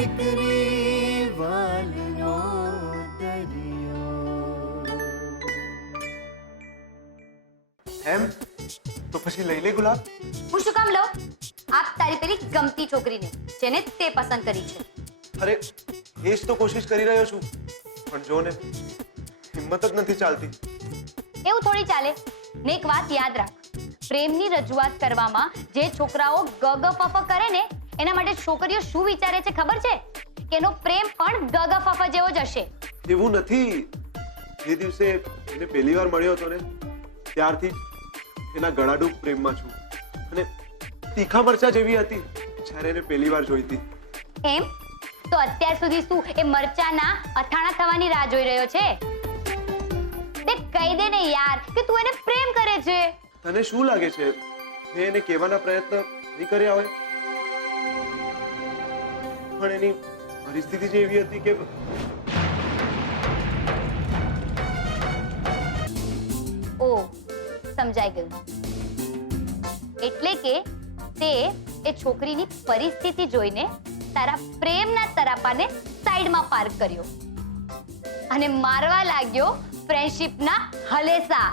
દીકરી વાલનો દરિયો. એમ તો પછી લઈ લે ગુલાબ. હું શું કામ લઉં? આપ તારી પેલી ગમતી છોકરીને જેને તે પસંદ કરી છે. અરે એ જ તો કોશિશ કરી રહ્યો છું, પણ જો ને હિંમત જ નથી ચાલતી. એવું થોડી ચાલે ને. એક વાત યાદ રાખ, પ્રેમની રજૂઆત કરવામાં જે છોકરાઓ ગગફફ કરે ને એના માટે છોકરીઓ શું વિચારે છે ખબર છે? કે એનો પ્રેમ પણ ગગફફ જેવો જ હશે. એવું નથી. જે દિવસે એને પહેલી વાર મળ્યો હતો ને ત્યારથી એના ગળાડૂબ પ્રેમમાં છું. અને તીખા મરચા જેવી હતી જ્યારે એને પહેલી વાર જોઈ હતી. એમ તો અત્યાર સુધી શું એ મરચાના અથાણા થવાની રાહ જોઈ રહ્યો છે? તે કહી દે ને યાર કે તું એને પ્રેમ કરે છે. તને શું લાગે છે મેં એને કહેવાના પ્રયત્ન નહીં કર્યા હોય? પણ એની પરિસ્થિતિ જ એવી હતી કે ઓ સમજાઈ ગયું. એટલે કે તે એ છોકરીની પરિસ્થિતિ જોઈને તારા પ્રેમના તરાપાને સાઈડમાં પાર્ક કર્યો અને મારવા લાગ્યો ફ્રેન્ડશિપના હલેસા.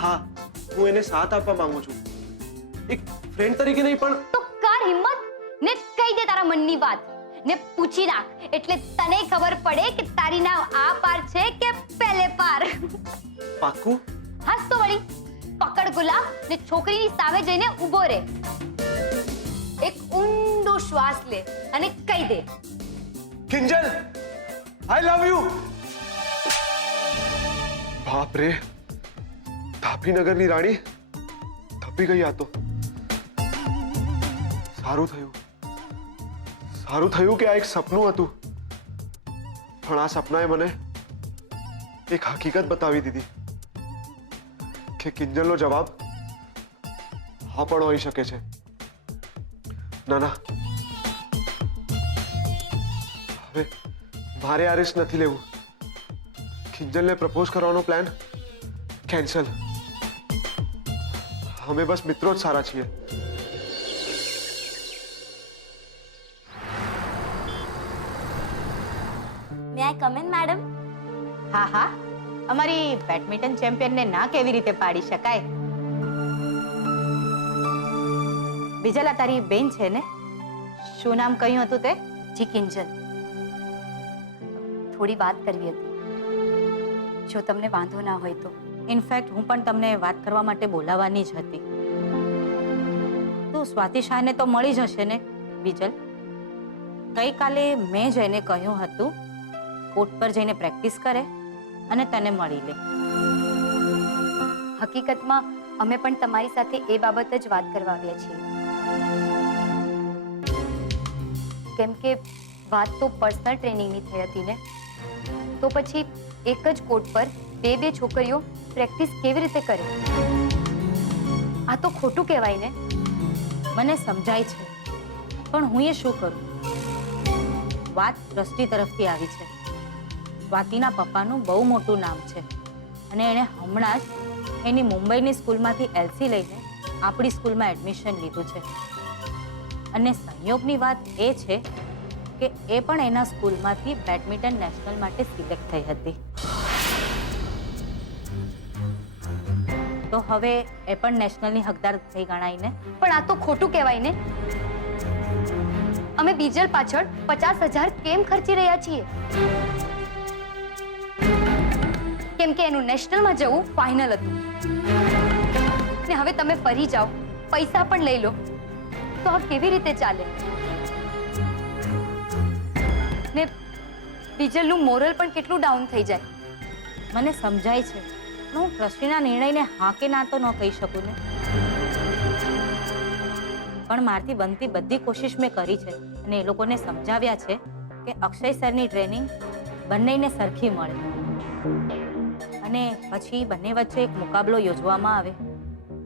હા, હું એને સાથ આપવા માંગુ છું, એક ફ્રેન્ડ તરીકે નહીં પણ. તો કર હિંમત ને કહી દે તારા મનની વાત ને પૂછી રાખ, એટલે તને ખબર પડે કે તારી નાવ આ પાર છે કે પહેલે પાર. પાક્કું? હાસ તો વળી. પકડ ગુલાબ ને છોકરીની સામે જઈને ઊભો રહે. એક ઊંડો શ્વાસ લે અને કહી દે, કિંજલ, આઈ લવ યુ. બાપ રે, તાપીનગરની રાણી થપી ગઈ આ તો. સારું થયું કે આ એક સપનું હતું, પણ આ સપનાએ મને એક હકીકત બતાવી દીધી કે કિંજલનો જવાબ હા પણ હોઈ શકે છે. ના, હવે મારે આ રિસ્ક નથી લેવું. કિંજલને પ્રપોઝ કરવાનો પ્લાન કેન્સલ. અમે બસ મિત્રો જ સારા છીએ. મે આઈ કમ ઇન મેડમ? હા હા, અમારી બેડમિન્ટન ચેમ્પિયનને ના કેવી રીતે પાડી શકાય. બીજલા તારી બેન છે ને? શું નામ કહ્યું હતું તે? જી કિંજલ, થોડી વાત કરવી હતી, જો તમને વાંધો ના હોય તો. ઇનફેક્ટ હું પણ તમને વાત કરવા માટે બોલાવવાની જ હતી. તું સ્વાતિ શાહને તો મળી જશે ને બીજલ? ગઈકાલે મેં જઈને કહ્યું હતું કોર્ટ પર જઈને પ્રેક્ટિસ કરે અને તને મળી લે. હકીકતમાં અમે પણ તમારી સાથે એ બાબત જ વાત કરવા આવ્યા છીએ. કેમ કે વાત તો પર્સનલ ટ્રેનિંગની થઈ હતી ને, તો પછી એક જ કોર્ટ પર બે છોકરીઓ પ્રેક્ટિસ કેવી રીતે કરે? આ તો ખોટું કહેવાય ને. મને સમજાય છે, પણ હું એ શું કરું? વાત ટ્રસ્ટી તરફથી આવી છે. સ્વાતિના પપ્પાનું બહુ મોટું નામ છે અને એણે હમણાં જ એની મુંબઈની સ્કૂલમાંથી એલસી લઈને આપણી સ્કૂલમાં એડમિશન લીધું છે. અને સંયોગની વાત એ છે કે એ પણ એના સ્કૂલમાંથી બેડમિન્ટન નેશનલ માટે સિલેક્ટ થઈ હતી. તો હવે એ પણ નેશનલની હકદાર થઈ ગણાય ને? પણ આ તો ખોટું કહેવાય ને. અમે બીજલ પાછળ 50,000 કેમ ખર્ચી રહ્યા છીએ? કેમ કે એનું નેશનલમાં જવું ફાઇનલ હતું ને હવે તમે ફરી જાઓ, પૈસા પણ લઈ લો, તો આ કેવી રીતે ચાલે? ને બીજલનું મોરલ પણ કેટલું ડાઉન થઈ જાય. મને સમજાય છે, પણ હું ટ્રસ્ટીના નિર્ણયને હા કે ના તો ન કહી શકું ને. પણ મારથી બનતી બધી કોશિશ મેં કરી છે અને એ લોકોને સમજાવ્યા છે કે અક્ષય સરની ટ્રેનિંગ બંનેને સરખી મળે અને પછી બંને વચ્ચે એક મુકાબલો યોજવામાં આવે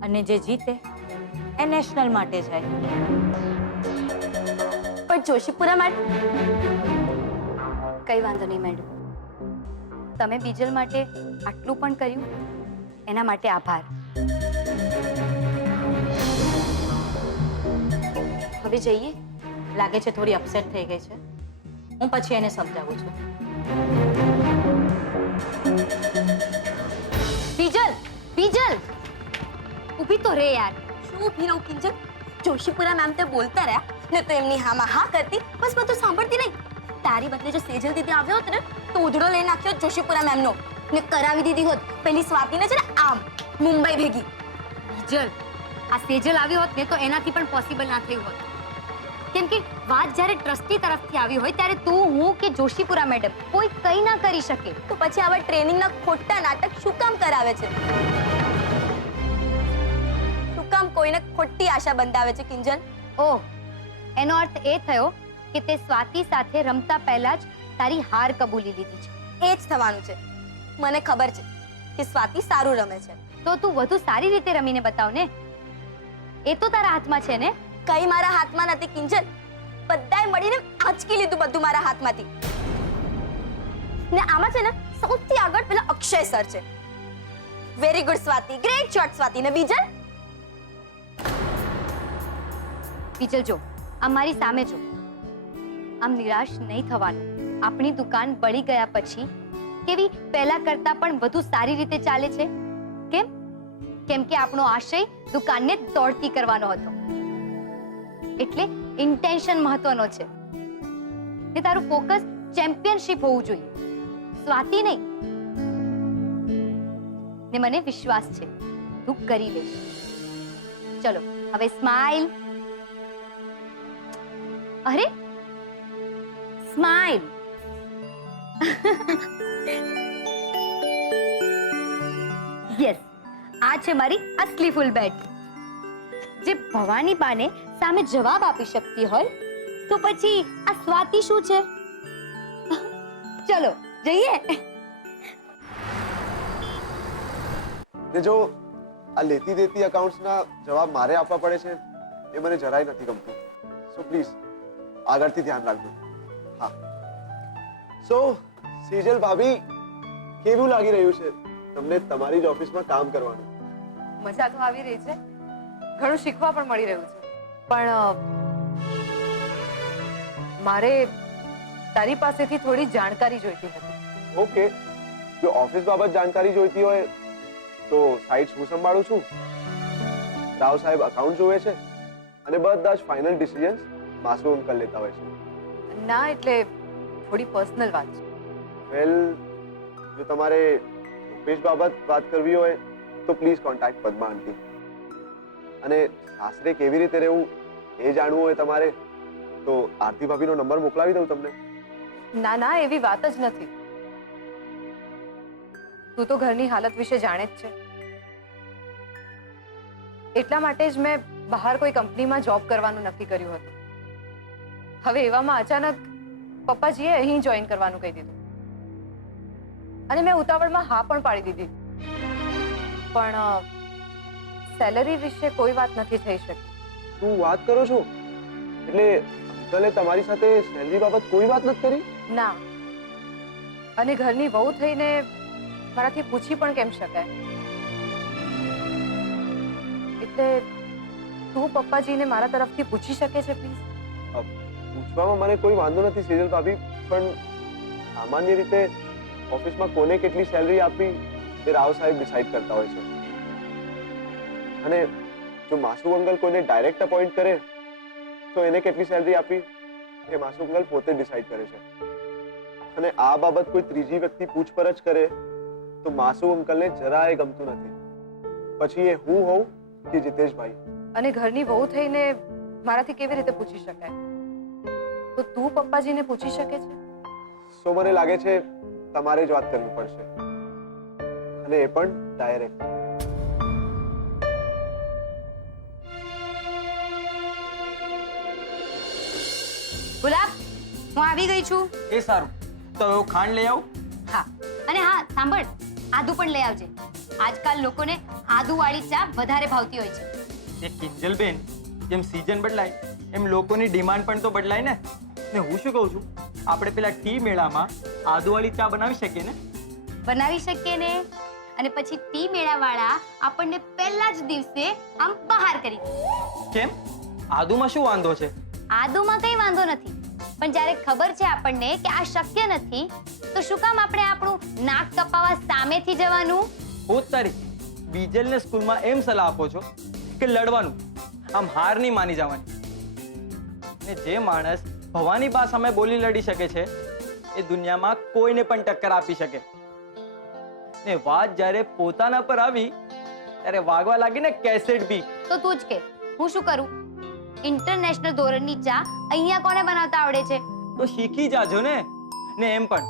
અને જે જીતે એ નેશનલ માટે જાય. પણ જોશીપુરા માટે કઈ વાંધો નહીં મેડમ. તમે બીજલ માટે આટલું પણ કર્યું, એના માટે આભાર. હવે જઈએ. લાગે છે થોડી અપસેટ થઈ ગઈ છે. હું પછી એને સમજાવું છું. બીજલ બીજલ ઊભી તો રે યાર. શું ઊભી રહું કિંજલ? જોશીપુરા મેમ તે બોલતા રહ્યા ને તો એમની હામાં હા કરતી, બસ બધું સાંભળતી નહીં. તારી બદલે જો સેજલ દીદી આવ્યો હોત ને તો ઉધડો લઈ નાખ્યો જોશીપુરા મેમનો ને કરાવી દીધી હોત પેલી સ્વાતિને છે ને આમ મુંબઈ ભેગી. બીજલ આ સેજલ આવી હોત ને તો એનાથી પણ પોસિબલ ના થયું હોત. કેમ કે વાત જ્યારે ટ્રસ્ટી તરફથી આવી હોય ત્યારે તું હું કે જોશીપુરા મેડમ કોઈ કંઈ ના કરી શકે. તો પછી આવા ટ્રેનિંગના ખોટા નાટક શું કામ કરાવે છે? શું કામ કોઈને ખોટી આશા બંધાવે છે કિંજલ? ઓહ, એનો અર્થ એ થયો કે તે સ્વાતિ સાથે રમતા પહેલા જ તારી હાર કબૂલી લીધી છે. એ જ થવાનું છે. મને ખબર છે કે સ્વાતિ સારું રમે છે. તો તું વધુ સારી રીતે રમીને બતાવ ને. એ તો તારા હાથમાં છે ને. કઈ મારા હાથમાં નથી કિંજલ. બધાએ મળીને આંચકી લીધું બધું મારા હાથમાંથી. ને આમાં છે ને સૌથી આગળ પેલા અક્ષય સર છે. Very good Swati, great shot Swati. ને બીજલ બીજલ જો આ મારી સામે જો. આમ નિરાશ નહીં થવાનું. આપણી દુકાન બળી ગયા પછી કેવી પહેલા કરતા પણ વધુ સારી રીતે ચાલે છે. કેમ? કેમ કે આપણો આશય દુકાનને દોડતી કરવાનો હતો. એટલે ઇન્ટેન્શન મહત્વનો છે ને તારું ફોકસ ચેમ્પિયનશિપ હોવું જોઈએ, સ્વાતિ નહીં. ને મને વિશ્વાસ છે તું કરી લઈશ. ચલો હવે સ્માઈલ. અરે સ્માઈલ. યસ, આ છે મારી અસલી ફૂલ બેટ. જે ભવાની બાને સામે જવાબ આપી શકતી હોય તો પછી આ સ્વાતિ શું છે? ચલો જઈએ. ને જો આ લેતી દેતી અકાઉન્ટ્સના જવાબ મારે આપવા પડે છે એ મને જરાય નથી ગમતું. સો પ્લીઝ આગળથી ધ્યાન રાખજો. હા. સો સેજલ ભાભી, કેવું લાગી રહ્યું છે તમને તમારી જ ઓફિસમાં કામ કરવાનું? મજા તો આવી રહી છે, ઘણું શીખવા પણ મળી રહ્યું છે. પણ મારે તારી પાસેથી થોડી જાણકારી જોઈતી હતી. ઓકે, જો ઓફિસ બાબત જાણકારી જોઈતી હોય તો સાઇટ્સ હું સંભાળું છું. રાવ સાહેબ અકાઉન્ટ જોવે છે અને બધા જ ફાઇનલ ડિસિઝન્સ માસુ અંકલ લેતા હોય છે. ના, એટલે થોડી પર્સનલ વાત છે. વેલ, જો તમારે રૂપેશ બાબત વાત કરવી હોય તો પ્લીઝ કોન્ટેક્ટ પદ્મા આંટી. અને સાસરે કેવી રીતે રહેવું એ જાણવું હોય તમારે તો આરતી ભાભીનો નંબર મોકલાવી દઉં તમને. ના ના, એવી વાત જ નથી. તું તો ઘરની હાલત વિશે જાણે જ છે. એટલા માટે જ મેં બહાર કોઈ કંપનીમાં જોબ કરવાનું નક્કી કર્યું હતું. હવે એવામાં અચાનક પપ્પાજીએ અહીં જોઈન કરવાનું કહી દીધું અને મેં ઉતાવળમાં હા પણ પાડી દીધી. પણ સેલરી વિશે કોઈ વાત નથી થઈ શકી. શું વાત કરો છો? એટલે અંકલે તમારી સાથે સેલરી બાબત કોઈ વાત નથી કરી? ના, અને ઘરની વહુ થઈને મારાથી પૂછી પણ કેમ શકાય? એટલે તું પપ્પાજીને મારા તરફથી પૂછી શકે છે પ્લીઝ? પૂછવામાં મને કોઈ વાંધો નથી સેજલ ભાભી, પણ સામાન્ય રીતે ઓફિસમાં કોને કેટલી સેલરી આપવી એ રાવ સાહેબ ડિસાઈડ કરતા હોય છે. અને જો માસુ અંકલ કોઈને ડાયરેક્ટ અપોઇન્ટ કરે તો એને કેટલી સેલરી આપવી એ માસુ અંકલ પોતે ડિસાઈડ કરે છે. અને આ બાબત કોઈ ત્રીજી વ્યક્તિ પૂછપરછ કરે તો માસુ અંકલને જરાય ગમતું નથી. પછી એ હું હોઉં કે જીતેશભાઈ. અને ઘરની વહુ થઈને મારાથી કેવી રીતે પૂછી શકાય? તો તું પપ્પાજીને પૂછી શકે છે? સો મને લાગે છે તમારે જ વાત કરવી પડશે, અને એ પણ ડાયરેક્ટ. ગુલાબ, હું આવી ગઈ છું. એ સારું, તો હવે હું ખાંડ લઈ આવું. હા, અને હા સાંભળ, આદુ પણ લઈ આવજે. આજકાલ લોકોને આદુવાળી ચા વધારે ભાવતી હોય છે. એ કિંજલબેન, જેમ સીઝન બદલાય એમ લોકોની ડિમાન્ડ પણ તો બદલાય ને. ને હું શું કહું છું, આપણે પેલા ટી મેળામાં આદુવાળી ચા બનાવી શકીએ ને? બનાવી શકીએ ને. અને પછી ટી મેળાવાળા આપણને પહેલા જ દિવસે આમ બહાર કરી દે. કેમ? આદુમાં શું વાંધો છે? આદુમાં કંઈ વાંધો નથી, પણ જ્યારે ખબર છે આપણને કે આ શક્ય નથી, તો શું કામ આપણે આપણું નાક કપાવવા સામેથી જવાનું? હું જ તારી બીજલને સ્કૂલમાં એમ સલાહ આપો છો કે લડવાનું, આમ હાર નહીં માની જવાની. ને જે માણસ ભવાની બા સામે બોલી લડી શકે છે એ દુનિયામાં કોઈને પણ ટક્કર આપી શકે. ને વાત જ્યારે પોતાના પર આવી ત્યારે વાગવા લાગી ને કેસેટ બી. તો તું જ કે હું શું કરું? ઇન્ટરનેશનલ ધોરણની ચા અહીંયા કોને બનાવતા આવડે છે? તો શીખી જાજો ને. ને એમ પણ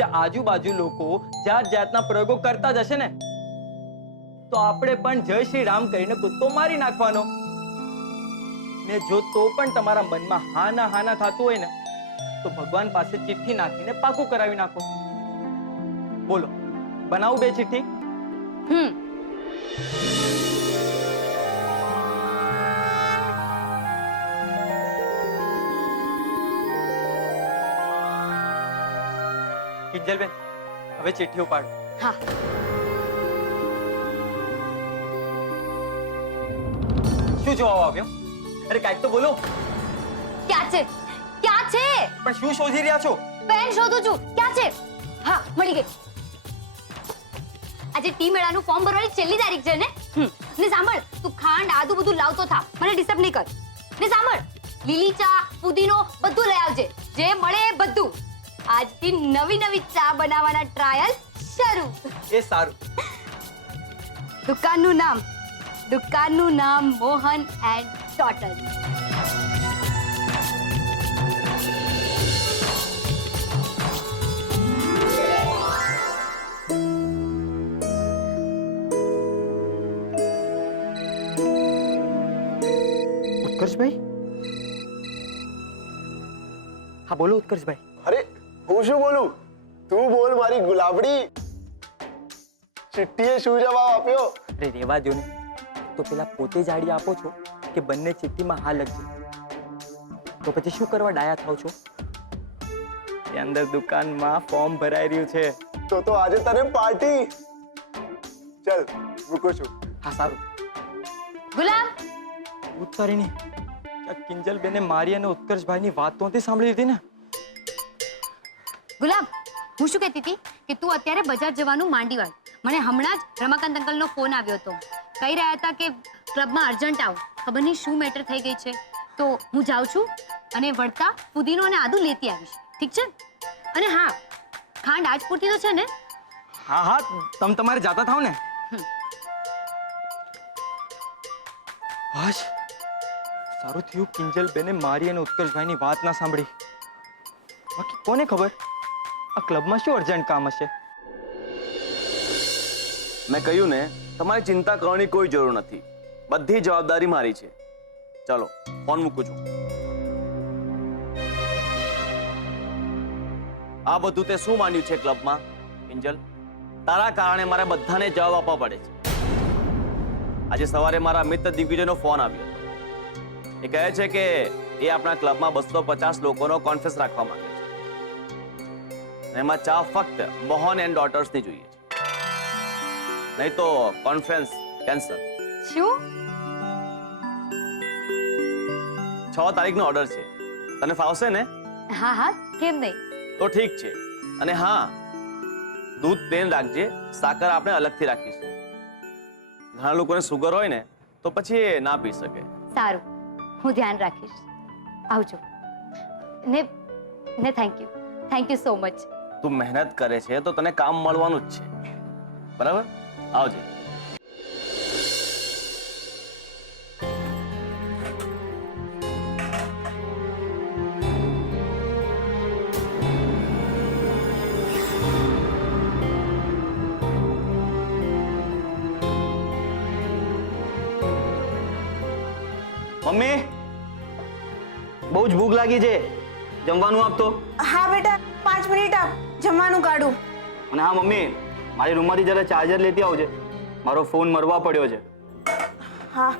તે આજુબાજુ લોકો જાત જાતના પ્રયોગો કરતા જ હશે ને, તો આપણે પણ જય શ્રી રામ કરીને કૂદકો મારી નાખવાનો. ને જો તો પણ તમારા મનમાં હા ના થતું હોય ને, તો ભગવાન પાસે ચિઠ્ઠી નાખીને પાકું કરાવી નાખો. બોલો, બનાવું 2 ચિઠ્ઠી? કિંજલબેન, હવે ચિઠ્ઠી ઉપાડો. હા. શું જવાબ આવ્યો? અરે કાંઈક તો બોલો. ક્યાં છે? ક્યાં છે? પણ શું શોધી રહ્યા છો? પેન શોધું છું. ક્યાં છે? હા, મળી ગઈ. આજે ટી મેળાનું ફોર્મ ભરવાની છેલ્લી તારીખ છે ને? ને સાંભળ, તું ખાંડ આદુ બધું લાવતો થા, મને ડિસ્ટર્બ નહીં કર. ને સાંભળ, લીલી ચા, પુદીનો બધું લઈ આવજે, જે મળે એ બધું. આજથી નવી ચા બનાવવાના ટ્રાયલ શરૂ. એ સારું. દુકાનનું નામ મોહન એન્ડ ડોટર્સ. ઉત્કર્ષભાઈ? હા બોલો ઉત્કર્ષભાઈ. અરે હું શું બોલું, તું બોલ મારી ગુલાબડી. ચિઠ્ઠીએ શું જવાબ આપ્યો? અરે રેવા દો ને, તો પેલા પોતે જ આડી આપો છો કે બંને ચિઠ્ઠીમાં હા લખજો, તો પછી શું કરવા ડાયા થાવ છો? એ અંદર દુકાનમાં ફોર્મ ભરાઈ રહ્યું છે. તો આજે તને પાર્ટી. ચલ મૂકું છું. હા સારું. ગુલાબ, ઉતારીની કિંજલબેને મારી અને ઉત્કર્ષભાઈની વાત તો નથી સાંભળી લીધી ને. ગુલાબ, હું શું કહેતી હતી કે તું અત્યારે બજાર જવાનું માંડી વાળ. મને હમણાં જ રમાકાંત અંકલનો ફોન આવ્યો હતો. કહી રહ્યા હતા કે ક્લબમાં અર્જન્ટ આવ, ખબર નહીં શું મેટર થઈ ગઈ છે. તો હું જાઉં છું અને વળતા પુદીનો અને આદુ લેતી આવીશ, ઠીક છે? અને હા, ખાંડ આજ પૂરતી તો છે ને? હા તમે તમારે જાતા થાવ ને. હાશ, સારું થયું કિંજલબેને મારી અને ઉત્કર્ષભાઈની વાત ના સાંભળી. બાકી કોને ખબર આ ક્લબમાં શું અર્જન્ટ કામ હશે. મેં કહ્યું ને, તમારે ચિંતા કરવાની કોઈ જરૂર નથી, બધી જવાબદારી મારી છે. ચાલો ફોન મૂકું છું. આ બધું તે શું માંડ્યું છે ક્લબમાં? કિંજલ, તારા કારણે મારે બધાને જવાબ આપવા પડે છે. આજે સવારે મારા મિત્ર દિગ્વિજયનો ફોન આવ્યો હતો. એ કહે છે કે એ આપણા ક્લબમાં 250 લોકોનો કોન્ફરન્સ રાખવા માંગે છે. એમાં ચા ફક્ત મોહન એન્ડ ડોટર્સની જોઈએ છે, નહીં તો કોન્ફરન્સ કેન્સલ. શું? 6 તારીખનો ઓર્ડર છે. તને ફાવશે ને? હા, કેમ નહીં? તો ઠીક છે. અને હા, દૂધ પ્લેન રાખજે, સાકર આપણે અલગથી રાખીશું. ઘણા લોકોને સુગર હોય ને, તો પછી એ ના પી શકે. સારું, હું ધ્યાન રાખીશ. આવજો. ને થેન્ક યુ સો મચ. તું મહેનત કરે છે તો તને કામ મળવાનું જ છે, બરાબર? આવજે. મમ્મી, બહુ જ ભૂખ લાગી છે, જમવાનું આપતો. હા બેટા, 5 મિનિટ આપ, જમવાનું કાઢું. અને હા મમ્મી, મારી રૂમમાંથી જરા ચાર્જર લેતી આવજે, મારો ફોન મરવા પડ્યો છે. હા.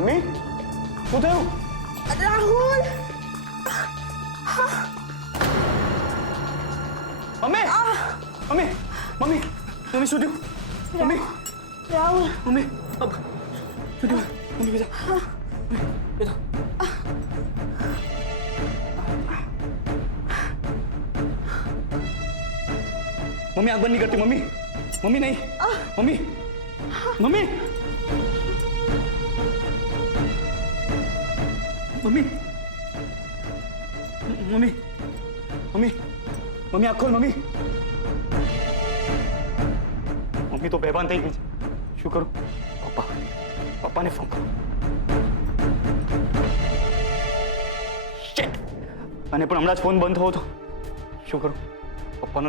મમ્મી શું થયું? Rahul mummy mummy mummy mummy શું થયું? મમ્મી રાહુલ મમ્મી અબ શું થયું? મમ્મી બેટા બેટા મમ્મી આંખ બંધ નહીં કરતી. મમ્મી મમ્મી નહીં mummy mummy mummy mummy mummy mummy આંખ ખોલ. મમ્મી મમ્મી તો બેભાન થઈ ગઈ છે. શું કરું? પપ્પાને ફોન કરું. Shit! અને પણ હમણાં જ ફોન બંધ થયો તો શું કરું? પપ્પાનો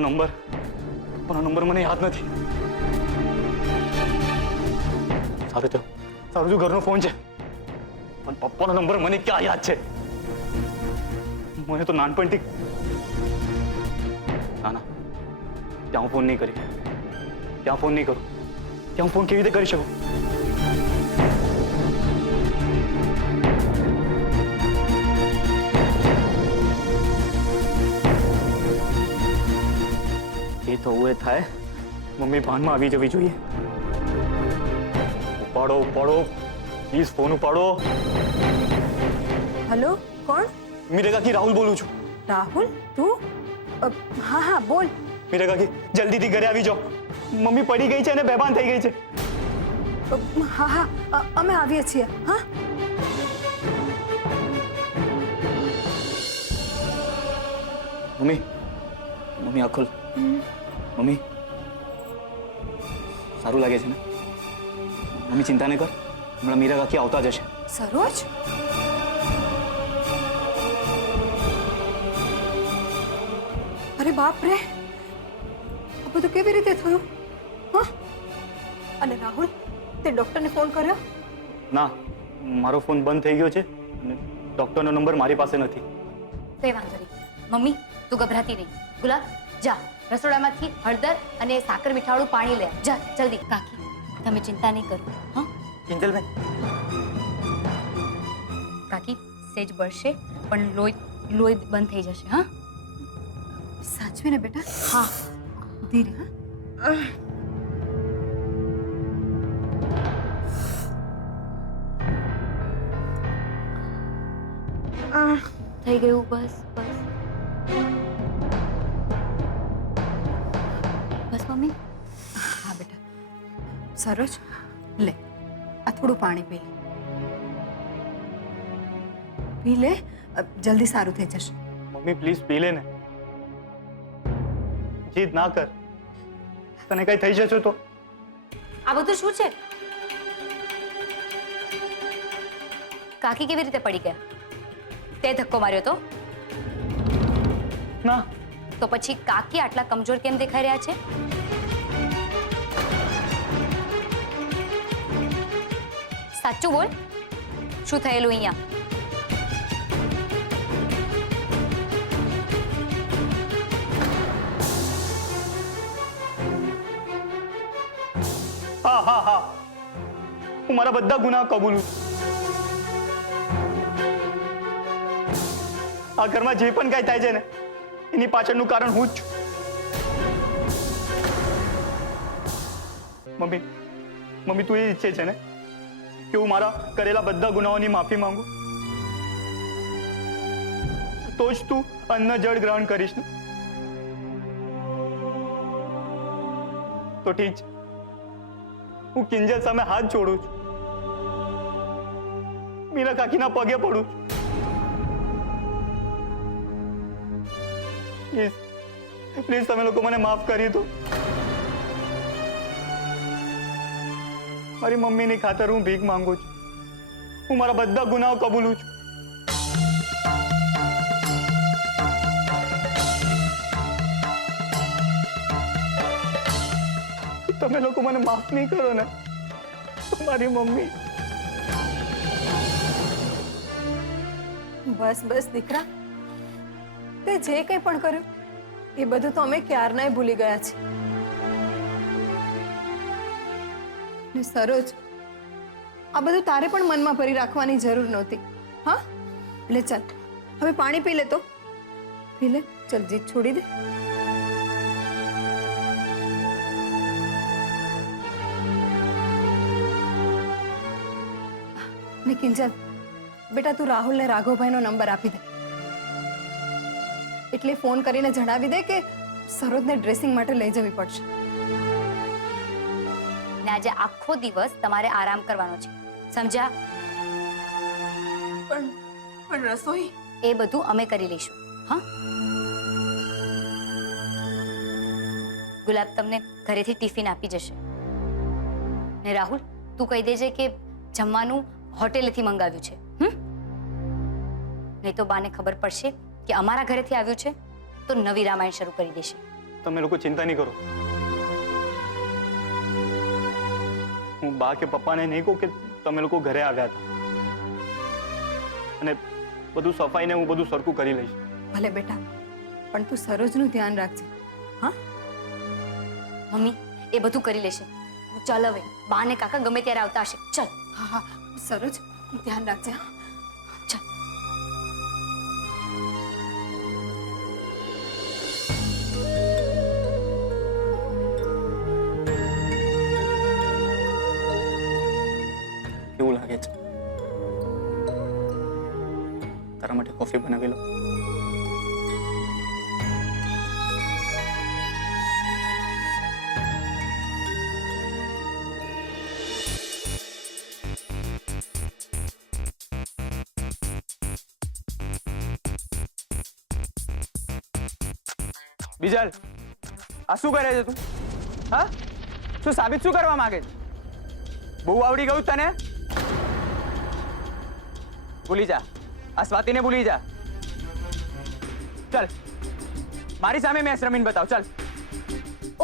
નંબર મને યાદ નથી. સારું જો ઘરનો ફોન છે, પણ પપ્પાનો નંબર મને ક્યાં યાદ છે? મને તો નાનપણથી ના ત્યાં હું ફોન નહીં કરી. ત્યાં ફોન નહીં કરું. ત્યાં હું ફોન કેવી રીતે કરી શકું? એ થવું એ થાય. મમ્મી ભાનમાં આવી જવી જોઈએ. ઉપાડો પ્લીઝ ફોન ઉપાડો. હેલો કોણ? મીરા કાકી રાહુલ બોલું છું. રાહુલ તું હા હા બોલ. મીરા કાકી જલ્દીથી ઘરે આવી જાઓ. મમ્મી પડી ગઈ છે અને બેભાન થઈ ગઈ છે. હા હા અમે આવીએ છીએ. હા મમ્મી આખો મમ્મી સારું લાગે છે ને? મમ્મી ચિંતા ન કર, હમણાં મીરા કાકી આવતા જ હશે. સરોજ અરે બાપ રે, આ બધું કેવી રીતે થયું? હા અને રાહુલ તે ડોક્ટરને ફોન કર્યો? ના, મારો ફોન બંધ થઈ ગયો છે અને ડોક્ટરનો નંબર મારી પાસે નથી. કઈ વાંધો નહીં. મમ્મી તું ગભરાતી નહીં. ગુલાબ જા રસોડામાંથી હળદર અને સાકર મીઠાવાળું પાણી લે. જા જલ્દી. કાકી તમે ચિંતા નહીં કરો. હા કિંજલબેન, કાકી સેજ બળશે પણ લોહી બંધ થઈ જશે. હા સાચવે ને બેટા? હા ધીરે. હા થઈ ગયું. બસ બસ બસ મમ્મી. હા બેટા. સરોજ લે આ થોડું પાણી પી લે. પી લે, જલ્દી સારું થઈ જશે. મમ્મી પ્લીઝ પી લે ને. જીદ ના કર, તને કઈ થઈ જશે તો? આ બધું શું છે? કાકી કેવી રીતે પડી ગયા? તે ધક્કો માર્યો તો? ના. તો પછી કાકી આટલા કમજોર કેમ દેખાઈ રહ્યા છે? સાચું બોલ, શું થયેલું અહીંયા? હા હું મારા બધા ગુનાહ કબૂલું છું. આ ઘરમાં જે પણ કઈ થાય છે ને એની પાછળનું કારણ હું જ છું. મમ્મી તું એ ઈચ્છે છે ને કે હું મારા કરેલા બધા ગુનાહોની માફી માંગુ? તો જ તું અન્ન જળ ગ્રહણ કરીશ ને? તો ઠીક છે, હું કિંજલ સામે હાથ જોડું છું. મીરા કાકીના પગે પડું છું. પ્લીઝ તમે લોકો મને માફ કરી દો. મારી મમ્મીની ખાતર હું ભીખ માંગુ છું. હું મારા બધા ગુનાઓ કબૂલું છું. તમે લોકો મને માફ નહીં કરો ને તો મારી મમ્મી. બસ દીકરા, તે જે કંઈ પણ કર્યું એ બધું તો અમે ક્યારનાય ભૂલી ગયા છીએ. ને સરોજ, આ બધું તારે પણ મનમાં ભરી રાખવાની જરૂર નહોતી. હા લે ચાલ હવે પાણી પી લે તો પી લે ચાલ જીત છોડી દે ને કિંજલ બેટા તું રાહુલને રાઘવભાઈનો નંબર આપી દે એટલે ફોન કરીને જણાવી દે કે સરોજને ડ્રેસિંગ માટે લઈ જવી પડશે ને આજે આખો દિવસ તમારે આરામ કરવાનો છે સમજ્યા? પણ રસોઈ એ બધું અમે કરી લઈશું. હા, ગુલાબ તમને ઘરેથી ટિફિન આપી જશે. ને રાહુલ, તું કહી દેજે કે જમવાનું હોટેલેથી મંગાવ્યું છે. નહીં તો બાને ખબર પડશે કે અમારા ઘરેથી આવ્યું છે તો નવી રામાયણ શરૂ કરી દેશે. તમે લોકો ચિંતા નહીં કરો. હું બા કે પપ્પાને નહીં કહું કે તમે લોકો ઘરે આવ્યા હતા, અને બધું સફાઈને હું બધું સરખું કરી લઈશ. ભલે બેટા, પણ તું સરોજનું ધ્યાન રાખજે. હા મમ્મી, એ બધું કરી લેશે. તું ચાલ હવે, બા ને કાકા ગમે ત્યારે આવતા હશે. ચાલ. હા હા સરોજ ધ્યાન રાખજે. હા ચાલ. કેવું લાગે છે? તારા માટે કોફી બનાવી લો. બીજલ, આ શું કરે છે તું? હા, શું સાબિત શું કરવા માંગે છે? બહુ આવડી ગયું તને? ભૂલી જા, આ સ્વાતિને ભૂલી જા. ચાલ, મારી સામે મેચ રમીને બતાવ. ચાલ.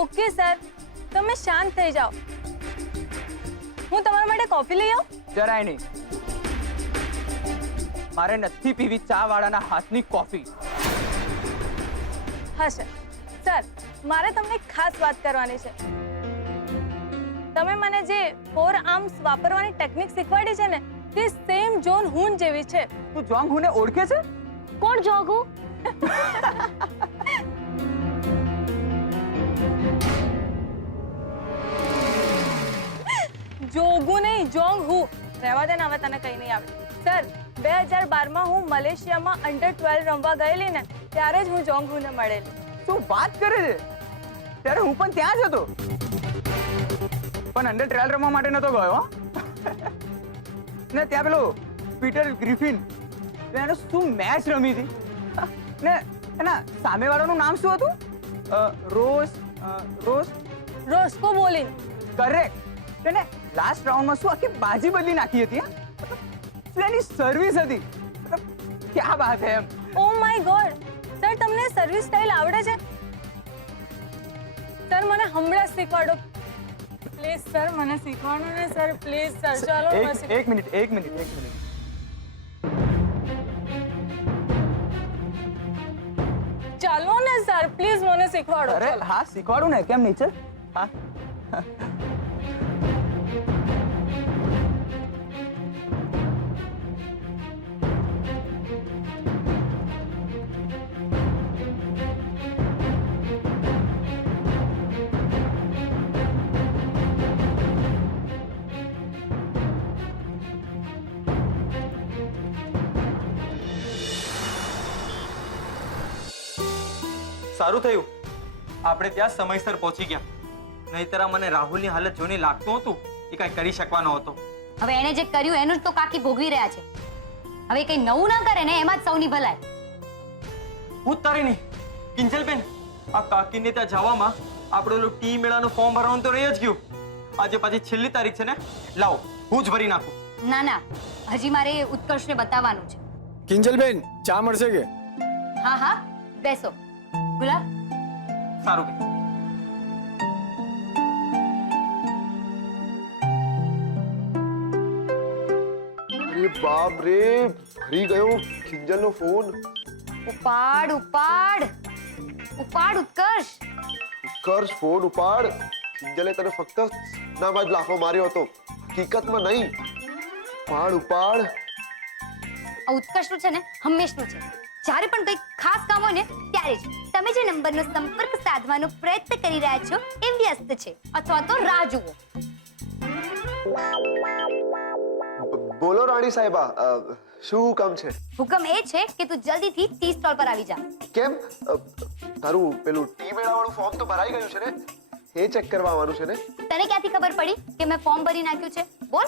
ઓકે સર, તમે શાંત થઈ જાઓ. હું તમારા માટે કોફી લઈ આવું? જરાય નહીં. મારે નથી પીવી ચા વાળાના હાથની કોફી. હા સર. સર, મારે તમને ખાસ વાત કરવાની છે. તમે મને જે 4 આર્મ્સ વાપરવાની ટેકનિક શીખવાડી છે ને, તે સેમ જોન હું જેવી છે. તું જોંગ હુને ઓળખે છે? કોણ જોગુ? જોગુ નહીં, જોંગ હું. રહેવા દે ને, હવે તને કઈ નહીં આવડે. સર, 2012માં હું મલેશિયામાં અંડર-12 રમવા ગયેલી ને, ત્યારે જ હું જોંગ હુને મળેલી. તું વાત કરે છે? ત્યારે હું પણ ત્યાં જ હતો, પણ અંડર-12 રમવા માટે નતો ગયો. ને ત્યાં પેલો પીટર ગ્રિફિન, એને શું મેચ રમી હતી. ને એના સામેવાળાનું નામ શું હતું? રોસ્કો બોલિંગ. કરેક્ટ. તેને લાસ્ટ રાઉન્ડમાં શું આખી બાજી બદલી નાખી હતી. શું એની સર્વિસ હતી? ક્યાં વાત હે એમ. Oh my God. સર, તમને સર્વિસ સ્ટાઇલ આવડે છે? સર, મને હમણાં જ શીખવાડો પ્લીઝ. સર, મને શીખવાડો ને સર, પ્લીઝ સર. ચાલો એક મિનિટ. ચાલો ને સર, પ્લીઝ મને શીખવાડો. અરે હા, શીખવાડું ને, કેમ નહીં? ચલ. હા. સારું થયું આપણે ત્યાં સમયસર પહોંચી ગયા. નહીંતર મને રાહુલની હાલત જોઈને લાગતું હતું એ કઈ કરી શકવાનો હતો. હવે એણે જે કર્યું એનું જ તો કાકી ભોગવી રહ્યા છે. હવે કઈ નવું ના કરે ને, એમાં જ સૌની ભલાઈ. હું તારી નહીં કિંજલબેન, આ કાકીને ત્યાં જવામાં આપણે ઓલું ટી મેળાનું ફોર્મ ભરવાનું તો રહી જ ગયું. આજે પાછી છેલ્લી તારીખ છે ને, લાવો હું જ ભરી નાખું. ના ના, હજી મારે ઉત્કર્ષને બતાવવાનું છે. કિંજલબેન, ચા મળશે કે? હા હા, બેસો. ગુલાબ, સારું કે અરે બાપ રે, ફરી ગયો કિંજલનો ફોન. ઉપાડ ઉપાડ ઉપાડ ઉત્કર્ષ. ઉત્કર્ષ, ફોન ઉપાડ. કિંજલે તને ફક્ત સપનામાં જ લાફો માર્યો હતો, હકીકતમાં નહીં. ઉપાડ. આ ઉત્કર્ષનું છે ને હંમેશનું છે. જ્યારે પણ કંઈક ખાસ કામ હોય ને ત્યારે જ તમે જે નંબરનો સંપર્ક સાધવાનો પ્રયત્ન કરી રહ્યા છો એ વ્યસ્ત છે અથવા તો રાહ જુઓ. બોલો રાણી સાહેબા, શું કામ છે? હુકમ એ છે કે તું જલ્દીથી ટી સ્ટોલ પર આવી જા. કેમ? તારું પેલું ટી મેળાવાળું ફોર્મ તો ભરાઈ ગયું છે ને, એ ચેક કરવા આવવાનું છે ને? તને ક્યાંથી ખબર પડી કે મેં ફોર્મ ભરી નાખ્યું છે? બોલ.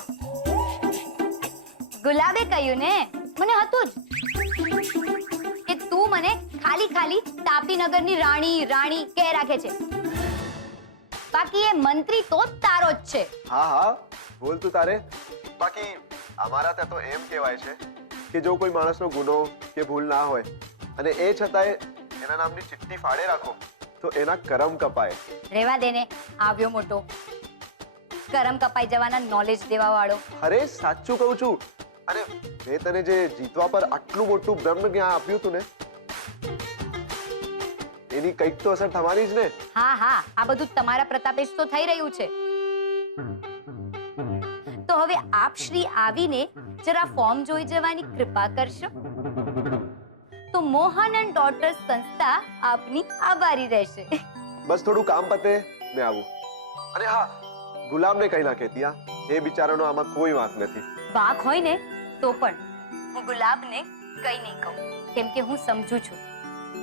ગુલાબે કહ્યું ને, મને હતું જ કે તું મને ખાલી ખાલી તાપી નગરની રાણી રાણી કહે રાખે છે. બાકી એ મંત્રી તો તારો જ છે. હા હા, બોલ તું તારે. બાકી અમારા ત્યાં તો એમ કહેવાય છે કે જો કોઈ માણસનો ગુનો કે ભૂલ ના હોય અને એ છતાંય એના નામની ચિઠ્ઠી ફાડે રાખો તો એના કરમ કપાય. રેવા દેને, આવ્યો મોટો કરમ કપાઈ જવાના નોલેજ દેવા વાળો. અરે સાચું કહું છું. અને મેં તને જે જીતવા પર આટલું મોટું બ્રહ્મ જ્ઞાન આપ્યું હતું ને, એની કંઈક તો અસર થવાની જ ને. હા હા, આ બધું તમારા પ્રતાપે જ તો થઈ રહ્યું છે. તો હવે આપ શ્રી આવીને જરા ફોર્મ જોઈ જવાની કૃપા કરશો તો મોહન એન્ડ ડોટર સંસ્થા આપની આભારી રહેશે. બસ થોડું કામ પતે ને આવું. અને હા, ગુલામને કઈ ના કહેતી. હા, એ બિચારાનો આમાં કોઈ વાંક નથી. વાક હોય ને તો પણ હું ગુલાબને કઈ નહીં કહું, કેમ કે હું સમજુ છું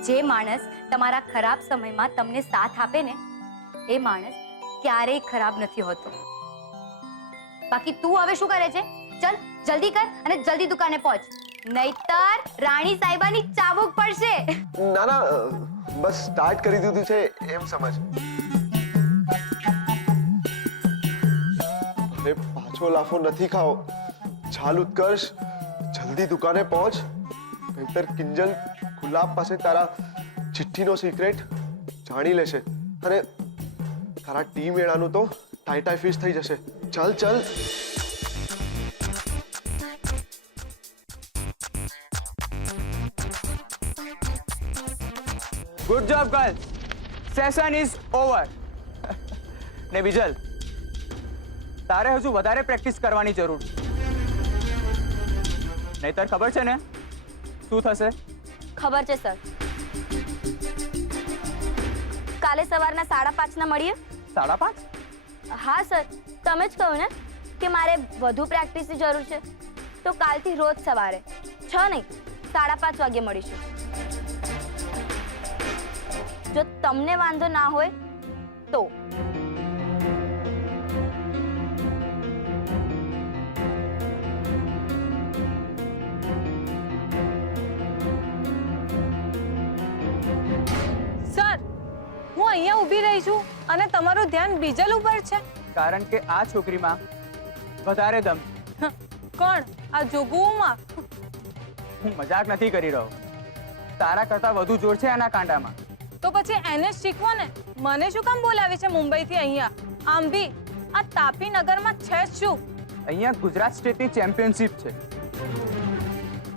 જે માણસ તમારા ખરાબ સમયમાં તમને સાથ આપે ને એ માણસ ક્યારેય ખરાબ નથી હોતો. બાકી તું હવે શું કરે છે? ચલ જલ્દી કર અને જલ્દી દુકાને પહોંચ, નહીતર રાણી સાહેબાની ચાબુક પડશે. ના ના, બસ સ્ટાર્ટ કરી દીધું છે એમ સમજ. અરે પાછો લાફો નથી ખાઓ. ચાલ ઉત્કર્ષ, જલ્દી દુકાને પહોંચ, નહીતર કિંજલ ગુલાબ પાસે તારા ચિઠ્ઠીનો સિક્રેટ જાણી લેશે અને તારા ટી મેળાનું તો ટાઈ ફિશ થઈ જશે. ચલ ચલ. Good job girls, session is over. ને વિજલ, તારે હજુ વધારે પ્રેક્ટિસ કરવાની જરૂર છે, નહીતર ખબર છે ને શું થશે? ખબર છે સર. કાલે સવારના 5:30 ના મળીએ. 5:30? હા સર, તમે જ કહ્યું ને કે મારે વધુ પ્રેક્ટિસની જરૂર છે, તો કાલથી રોજ સવારે 6 નહીં 5:30 વાગે મળીશું. જો તમને વાંધો ના હોય તો. સર, હું અહીંયા ઊભી રહી છું અને તમારું ધ્યાન બીજલ ઉપર છે. કારણ કે આ છોકરીમાં વધારે દમ. કોણ? આ જોગુમાં? હું મજાક નથી કરી રહ્યો, તારા કરતા વધુ જોર છે આના કાંડામાં. તો પછી એને જ શીખવો ને. મને શું કામ બોલાવી છે મુંબઈથી અહીંયા? આમ બી આ તાપી નગરમાં છે જ શું? અહીંયા ગુજરાત સ્ટેટની ચેમ્પિયનશિપ છે,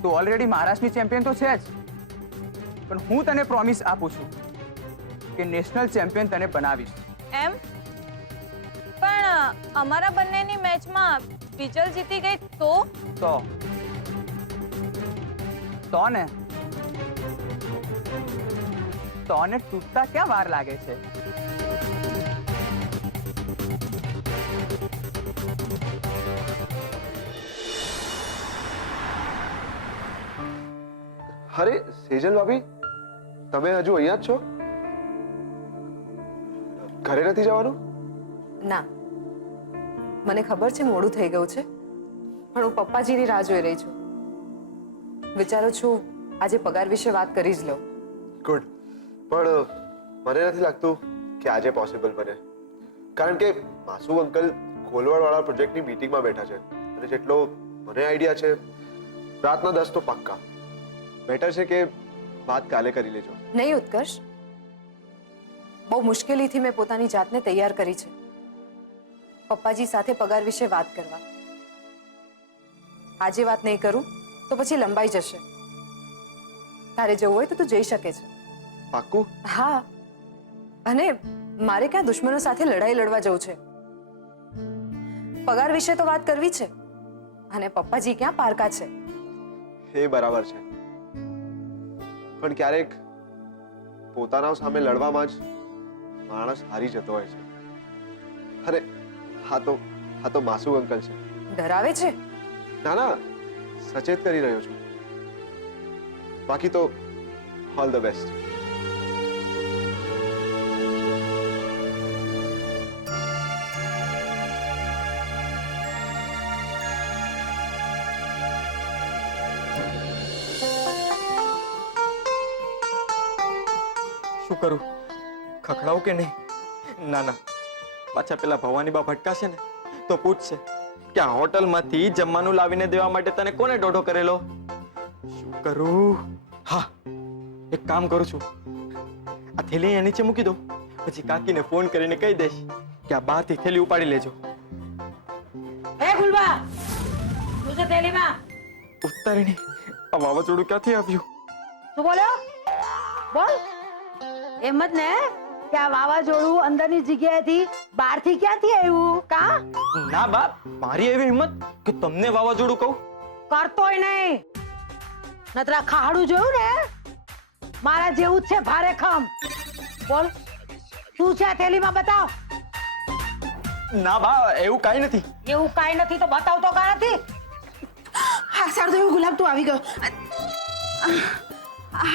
તો ઓલરેડી મહારાષ્ટ્રની ચેમ્પિયન તો છે જ, પણ હું તને પ્રોમિસ આપું છું કે નેશનલ ચેમ્પિયન તને બનાવીશ. એમ? પણ અમારા બંનેની મેચમાં બીજલ જીતી ગઈ તો? તો ને તોને તૂટતા ક્યાં વાર લાગે છે? અરે સેજલ ભાભી, તમે હજુ અહીંયા જ છો? ઘરે નથી જવાનું? ના, મને ખબર છે મોડું થઈ ગયું છે, પણ હું પપ્પાજીની રાહ જોઈ રહી છું. વિચારું છું આજે પગાર વિશે વાત કરી જ લઉં. ગુડ. પણ મને નથી લાગતું કે આજે પોસિબલ બને, કારણ કે માસુ અંકલ ખોલવાડવાળા પ્રોજેક્ટની મીટિંગમાં બેઠા છે અને જેટલો મને આઈડિયા છે રાતના 10 તો પક્કા. બેટર છે કે વાત કાલે કરી લેજો. નહીં ઉત્કર્ષ, બહુ મુશ્કેલીથી મેં પોતાની જાતને તૈયાર કરી છે પપ્પાજી સાથે પગાર વિશે વાત કરવા. આજે વાત નહીં કરું તો પછી લંબાઈ જશે. તારે જવું હોય તો તું જઈ શકે છે. પાક્કું? હા, અને મારે ક્યાં દુશ્મનો સાથે લડાઈ લડવા જવું છે? પગાર વિશે તો વાત કરવી છે, અને પપ્પાજી ક્યાં પારકા છે. એ બરાબર છે, પણ ક્યારેક પોતાના સામે લડવામાં જ માણસ હારી જતો હોય છે. અરે હા તો માસુ અંકલ છે. ડરાવે છે? ના ના, સચેત કરી રહ્યો છું. બાકી તો ઓલ ધ બેસ્ટ. શું કરું? ખખડાવું કે નહીં? ના ના, પાછા પેલા ભવાની બા ભટકાશે ને તો પૂછશે કે આ હોટલમાંથી જમવાનું લાવીને દેવા માટે તને કોને દોઢો કરેલો. શું કરું? હા, એક કામ કરું છું, આ થેલી અહીંયા નીચે મૂકી દો, પછી કાકીને ફોન કરીને કહી દઈશ કે આ બહારથી થેલી ઉપાડી લેજો. હે ગુલબા, શું છે થેલીમાં? ઉતારીને આ વાવાઝોડું ક્યાંથી આવ્યું? શું બોલ્યો? બોલ. એમ જ ને કે આ વાવાઝોડું અંદરની જગ્યાએથી બહારથી ક્યાંથી આવ્યું? કા ના બા, મારી એવી હિંમત કે તમને વાવાઝોડું કહું? કરતોય નહીં, નતરા ખાડું જોયું ને મારા જેવું જ છે ભારે ખમ. બોલ, શું છે આ થેલીમાં? બતાવ. ના બા, એવું કાંઈ નથી. એવું કાંઈ નથી તો બતાવ તો કાંઈ નથી. હા સારું થયું ગુલાબ, તું આવી ગયો.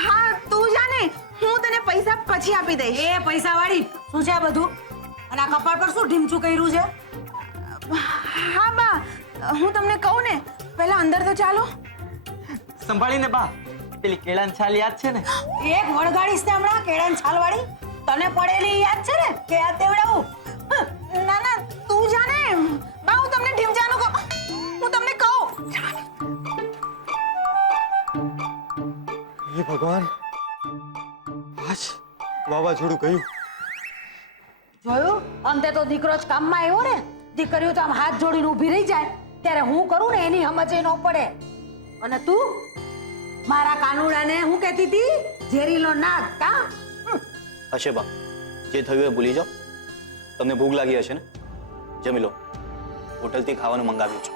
હા તું જાને, હું તને પૈસા પછી આપી દઈશ. એ પૈસા વાળી શું છે આ બધું? અને આ કપાળ પર શું ઢીમચું કર્યું છે? હા બા, હું તમને કહું ને, પહેલા અંદર તો ચાલો. સંભાળીને બા, પેલી કેળાની છાલ યાદ છે ને? એક વળગાડીશ ને હમણાં કેળાની છાલ વાળી. તને પડેલી યાદ છે ને કે યાદ દેવડાવું? ના ના તું જાને બા, હું તમને ઢીમજાનું કહું, હું તમને કહું. હે ભગવાન, આજ વાવાઝોડું ગયું. જોયું? અંતે તો દીકરો જ કામમાં આવ્યો ને. દીકરીઓ તો આમ હાથ જોડીને ઊભી રહી જાય ત્યારે હું કરું ને એની સમજે ન પડે. અને તું મારા કાનુડાને હું કહેતી હતી? ઝેરીલો નાગ. કા હશે બા, જે થયું એ ભૂલી જાઓ. તમને ભૂખ લાગી હશે ને, જમી લો. હોટલથી ખાવાનું મંગાવ્યું છે.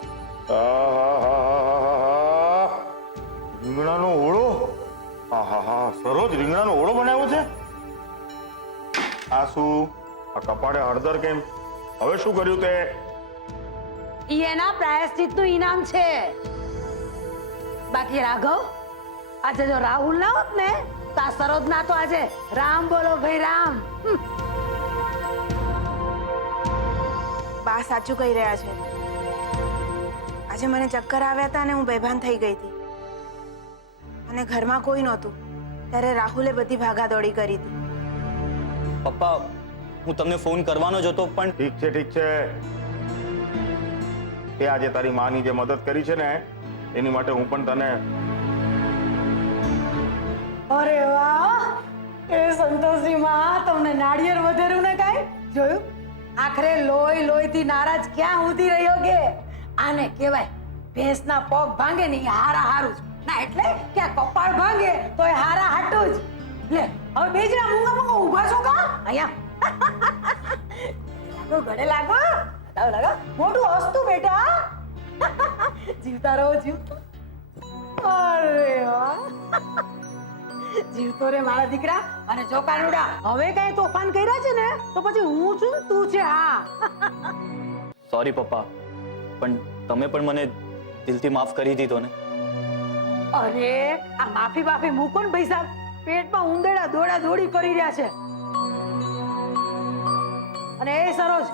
રીંગણાનો ઓળો? આહાહા, સરોજ રીંગણાનો ઓળો બનાવ્યો છે? આ શું? આ કપાળે હળદર કેમ? હવે શું કર્યું તે? ઈ એના પ્રાયશ્ચિતનું ઇનામ છે. બાકી રાઘવ, આજે જો રાહુલ ના હોત ને તો આ સરોજ ના તો આજે રામ બોલો ભાઈ રામ. બા સાચું કહી રહ્યા છે. આજે મને ચક્કર આવ્યા હતા અને હું બેભાન થઈ ગઈ હતી, અને ઘરમાં કોઈ નહોતું ત્યારે રાહુલે બધી ભાગાદોડી કરી હતી. પપ્પા, હું તમને ફોન કરવાનો જ હતો પણ ઠીક છે ઠીક છે. તે આજે તારી માની જે મદદ કરી છે ને એની માટે હું પણ તને. અરે વાહ, એ સંતોષી માં તમને નાળિયેર વધેરું ને કાઈ જોયું? આખરે લોહી લોહીથી નારાજ ક્યાં ઉધી રહ્યો કે? આને કહેવાય ભેંસના પગ ભાંગે ને ઈ હારા હારું જ ના, એટલે કે આ કપાળ ભાંગે તો એ હારા હાટું જ. લે હવે બે જણા મૂંગા મૂંગા ઊભા છો કા અહીંયા? લાગો ગળે લાગો, લાગો લાગો, મોટું હસતું બેટા. જીવતા રહો, જીવતા. અરે વાહ, જીવતો રે મારા દીકરા. અને જો કાનુડા હવે કઈ તોફાન કર્યા છે ને તો પછી હું છું ને તું છે. હા સોરી પપ્પા, પણ તમે પણ મને દિલથી માફ કરી દીધો ને. અરે આ માફી બાફી મૂકો ને ભાઈ સાહેબ, પેટમાં ઉંદરડા દોડા દોડી કરી રહ્યા છે. અને એ સરોજ,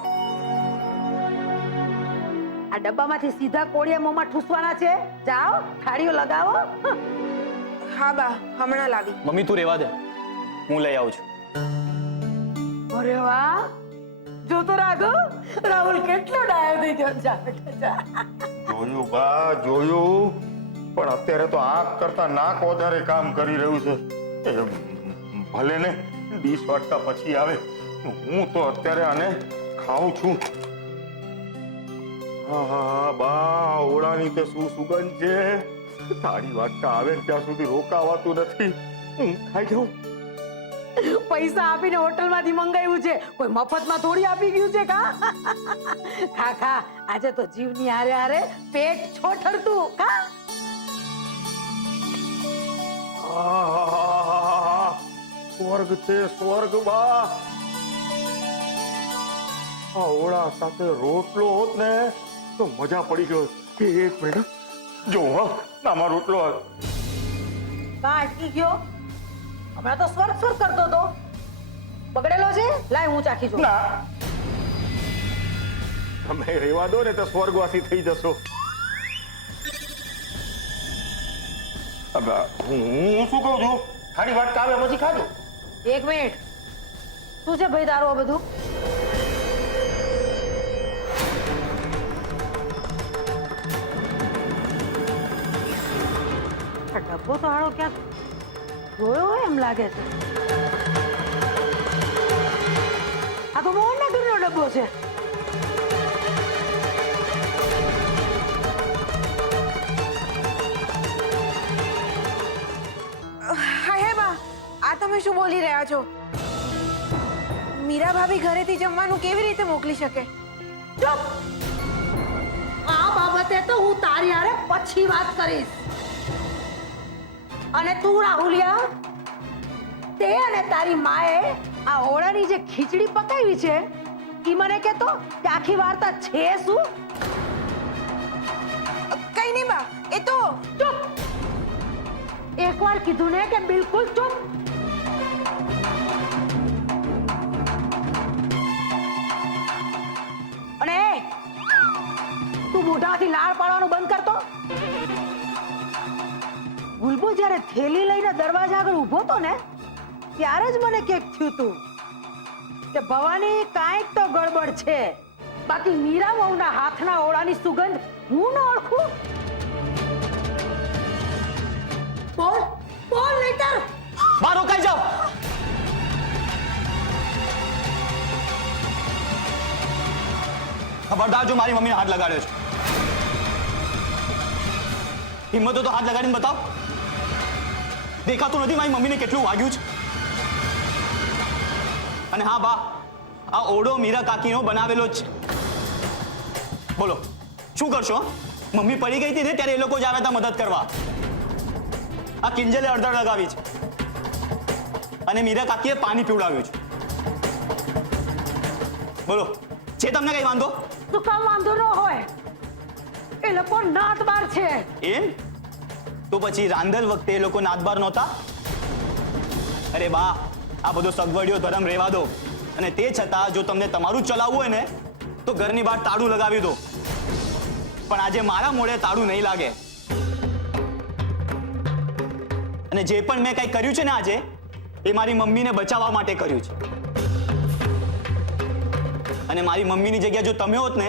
આ ડબ્બામાંથી સીધા કોળિયા મોંમાં ઠૂસવાના છે. જાઓ થાળીઓ લગાવો. હા બા, હમણાં લાવી. મમ્મી તું રહેવા દે, હું લઈ આવું છું. અરે વાહ, જો તો રાઘવ, રાહુલ કેટલો ડાયો થઈ ગયો. જા બેટા જા. જોયું બા, જોયું, પણ અત્યારે તો આંખ કરતા નાક વધારે કામ કરી રહ્યું છે. ભલે ને ડીશ વાટતા પછી આવે, હું તો અત્યારે આને ખાઉં છું. હા બા, ઓળાની તે શું સુગંધ છે. થાળી વાટતા આવે ત્યાં સુધી રોકાવાતું નથી. હું ખાઈ જાઉં. પૈસા આપીને હોટલમાંથી મંગાવ્યું છે, કોઈ મફતમાં થોડી આપી ગયું છે કા? ખા ખા, આજે તો જીવની હારે હારે પેટ છોઠરતું કા. આહાહાહાહા. સ્વર્ગ છે સ્વર્ગ બા. આ ઓળા સાથે રોટલો હોત ને તો મજા પડી ગયો. એક મિનિટ જો હા આમાં રોટલો કા અટકી ગયો? હમણાં તો સ્વર્ગ સ્વર્ગ કરતો હતો. બગડેલો છે? લાય હું ચાખી જોઉં. ના તમે રેવા દો ને તો સ્વર્ગવાસી થઈ જશો. હવે હું શું કહું છું ખાલી વાત કાવે પછી ખાજો. એક મિનિટ. શું છે ભાઈ તારું આ બધું? આ ડબ્બો તો હાળો ક્યાંક જોયો હોય એમ લાગે છે. આ તો મોહનના ઘરનો ડબ્બો છે. હા હે બા આ તમે શું બોલી રહ્યા છો? મીરા ભાભી ઘરેથી જમવાનું કેવી રીતે મોકલી શકે? ચૂપ! આ બાબતે તો હું તારી હારે પછી વાત કરીશ. અને તું રાહુલિયા, તે અને તારી માએ આ ઓળાની જે ખીચડી પકાવી છે ઈ મને કહેતો કે આખી વાર્તા છે શું? કઈ નહીં બા એ તો ચૂપ! એકવાર કીધું ને કે બિલકુલ ચૂપ. અને તું મોઢાથી લાળ પાડવાનું બંધ કરતો. ગુલબો જ્યારે થેલી લઈને દરવાજા આગળ ઊભો તો ને ત્યારે જ મને કેક થયું તું કે ભવાની કાંઈક તો ગડબડ છે. બાકી મીરા વહુના હાથના ઓળાની સુગંધ હું ન ઓળખું? બોલ બોલ નહીતર બહાર રોકાઈ જાઓ. ખબરદાર જો મારી મમ્મીને હાથ લગાડ્યો છે. હિંમત હોય તો હાથ લગાડીને બતાવ. દેખાતું નથી મારી મમ્મીને કેટલું વાગ્યું છે. અને હા બા, આ ઓરડો મીરા કાકીનો બનાવેલો જ છે. બોલો શું કરશો? મમ્મી પડી ગઈ હતી ને ત્યારે એ લોકો જ આવ્યા હતા મદદ કરવા. આ કિંજલે અડધર લગાવી છે અને મીરા કાકીએ પાણી પીવડાવ્યું છે. બોલો છે તમને કઈ વાંધો? તો કામ વાંધો ન હોય. એ લોકો નાત બાર છે. એમ? તો પછી રાંધલ વખતે એ લોકો નાદબાર નહોતા? અરે બા, આ બધો સગવડિયો ધર્મ રહેવા દો. અને તે છતાં જો તમને તમારું જ ચલાવવું હોય ને તો ઘરની બહાર તાળું લગાવી દો. પણ આજે મારા મોઢે તાળું નહીં લાગે. અને જે પણ મેં કંઈ કર્યું છે ને આજે, એ મારી મમ્મીને બચાવવા માટે કર્યું છે. અને મારી મમ્મીની જગ્યાએ જો તમે હોત ને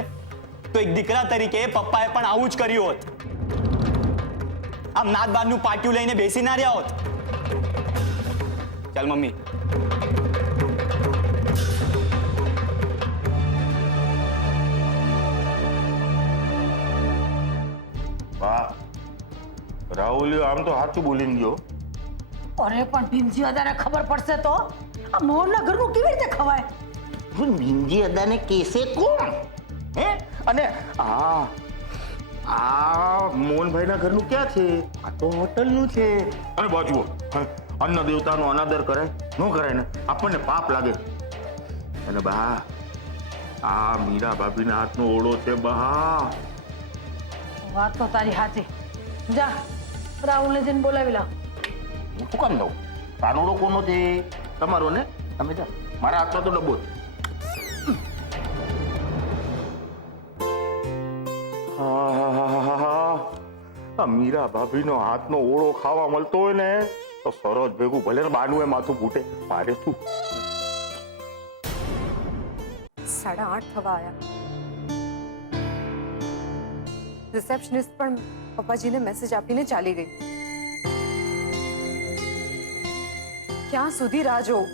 તો એક દીકરા તરીકે પપ્પાએ પણ આવું જ કર્યું હોત. આમ નાત બારનું પાટિયું લઈને બેસી ના રહ્યા હોત. ચાલ મમ્મી. વાહ રાહુલ આમ તો સાચું બોલીને ગયો. અરે પણ ભીમજી દાદાને ખબર પડશે તો આ મોહનના ઘરનું કેવી રીતે ખવાય? બિંજી અદાને કેસે કોણ? હે? અને આ મોહનભાઈના ઘરનું ક્યાં છે? આ તો હોટલનું છે. અને બાજુ અન્ન દેવતાનો અનાદર કરાય ન કરાય ને આપણને પાપ લાગે. અને બા આ મીરા ભાભીના હાથનો ઓળો છે બા. વાત તો તારી સાચી. જા રાહુલને જઈને બોલાવી લાવ. હું શું કામ દઉં? તાનોડો કોનો છે? તમારો ને? તમે જા. મારા હાથમાં તો ડબ્બો છે. આ મીરા ભાભીનો હાથનો ઓળો ખાવા મળતો હોય ને તો સરોજ ભેગું ભલે ને બાનું એ માથું ફૂટે. મારે શું? 8:30 થવા આવ્યા. રિસેપ્શનિસ્ટ પણ પપ્પાજીને મેસેજ આપીને ચાલી ગઈ. ક્યાં સુધી રાહ જોઉં?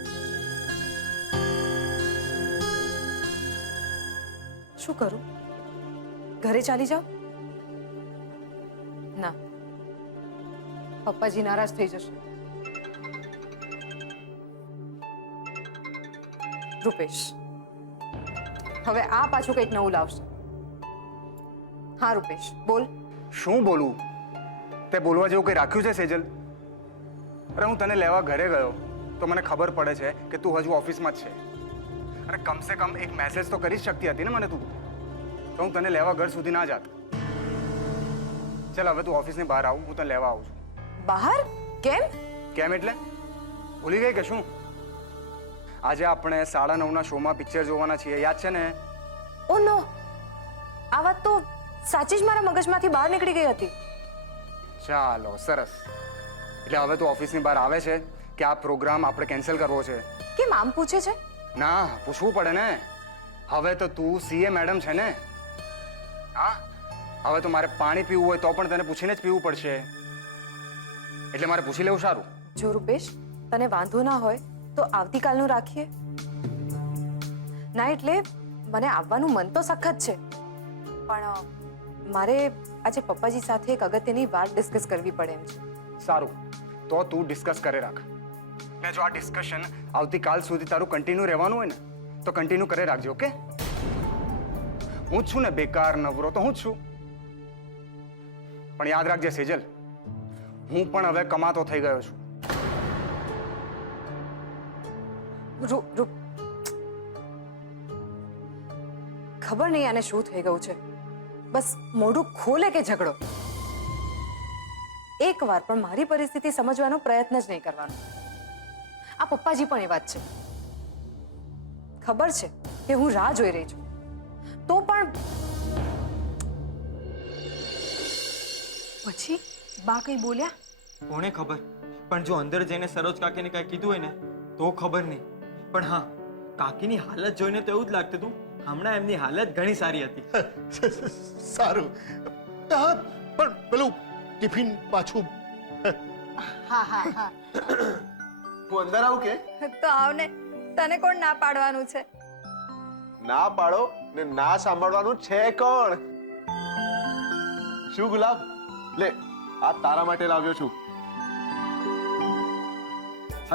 શું કરું? ઘરે ચાલી જાઉં? ના, પપ્પાજી નારાજ થઈ જશે. રૂપેશ, હવે આ પાછું કંઈક નવું લાવશે. હા રૂપેશ, બોલ. શું બોલું? તે બોલવા જેવું કઈ રાખ્યું છે સેજલ? અરે હું તને લેવા ઘરે ગયો તો મને ખબર પડે છે કે તું હજુ ઓફિસમાં જ છે. અરે કમસે કમ એક મેસેજ તો કરી જ શકતી હતી ને મને તું, તો હું તને લેવા ઘર સુધી ના જાત. ચાલ હવે તું ઓફિસની બહાર આવ, હું તને લેવા આવું છું. બહાર? કેમ? કેમ એટલે ભૂલી ગઈ કે શું? આજે આપણે 9:30ના શોમાં પિક્ચર જોવાના છીએ, યાદ છે ને? ઓ નો, આ વાત તો સાચી જ મારા મગજમાંથી બહાર નીકળી ગઈ હતી. ચાલો સરસ. એટલે હવે તું ઓફિસની બહાર આવે છે કે આ પ્રોગ્રામ આપણે કેન્સલ કરવો છે? કેમ આમ પૂછે છે? ના, પૂછવું પડે ને. હવે તો તું સીએ મેડમ છે ને? હા, હવે તો મારે પાણી પીવું હોય તો પણ તને પૂછીને જ પીવું પડશે. એટલે મારે પૂછી લેવું સારું. જો રૂપેશ, તને વાંધો ના હોય તો આવતીકાલનું રાખીએ. ના એટલે મને આવવાનું મન તો સખત છે, પણ મારે આજે પપ્પાજી સાથે એક અગત્યની વાત ડિસ્કસ કરવી પડે એમ છે. સારું, તો તું ડિસ્કસ કરે રાખ. ને જો આ ડિસ્કશન આવતીકાલ સુધી તારું કન્ટિન્યુ રહેવાનું હોય ને તો કન્ટિન્યુ કરે રાખજે, ઓકે? હું જ છું ને બેકાર નવરો, તો હું જ છું. પણ યાદ રાખજે સેજલ, હું પણ હવે કમાતો થઈ ગયો છું. ખબર નહીં આને શું થઈ ગયું છે. બસ મોઢું ખોલે કે ઝઘડો. એકવાર પણ મારી પરિસ્થિતિ સમજવાનો પ્રયત્ન જ નહીં કરવાનો. આ પપ્પાજી પણ એ વાત છે. ખબર છે કે હું રાહ જોઈ રહી છું, તો પણ પછી બા કઈ બોલ્યા? કોને ખબર, પણ જો અંદર જઈને સરોજ કાકીને કઈ કીધું હોય ને તો ખબર નહીં. પણ હા, કાકીની હાલત જોઈને તો એવું જ લાગતું હતું હમણાં એમની હાલત ઘણી સારી હતી. સારું. હા, પણ પેલું ટિફિન પાછું. હા હા હા. હું અંદર આવું કે? તો આવને, તને કોણ ના પાડવાનું છે? ના પાડો ને ના સાંભળવાનું છે કોણ? શું ગુલાબ, લે આ તારા માટે લાવ્યો છું.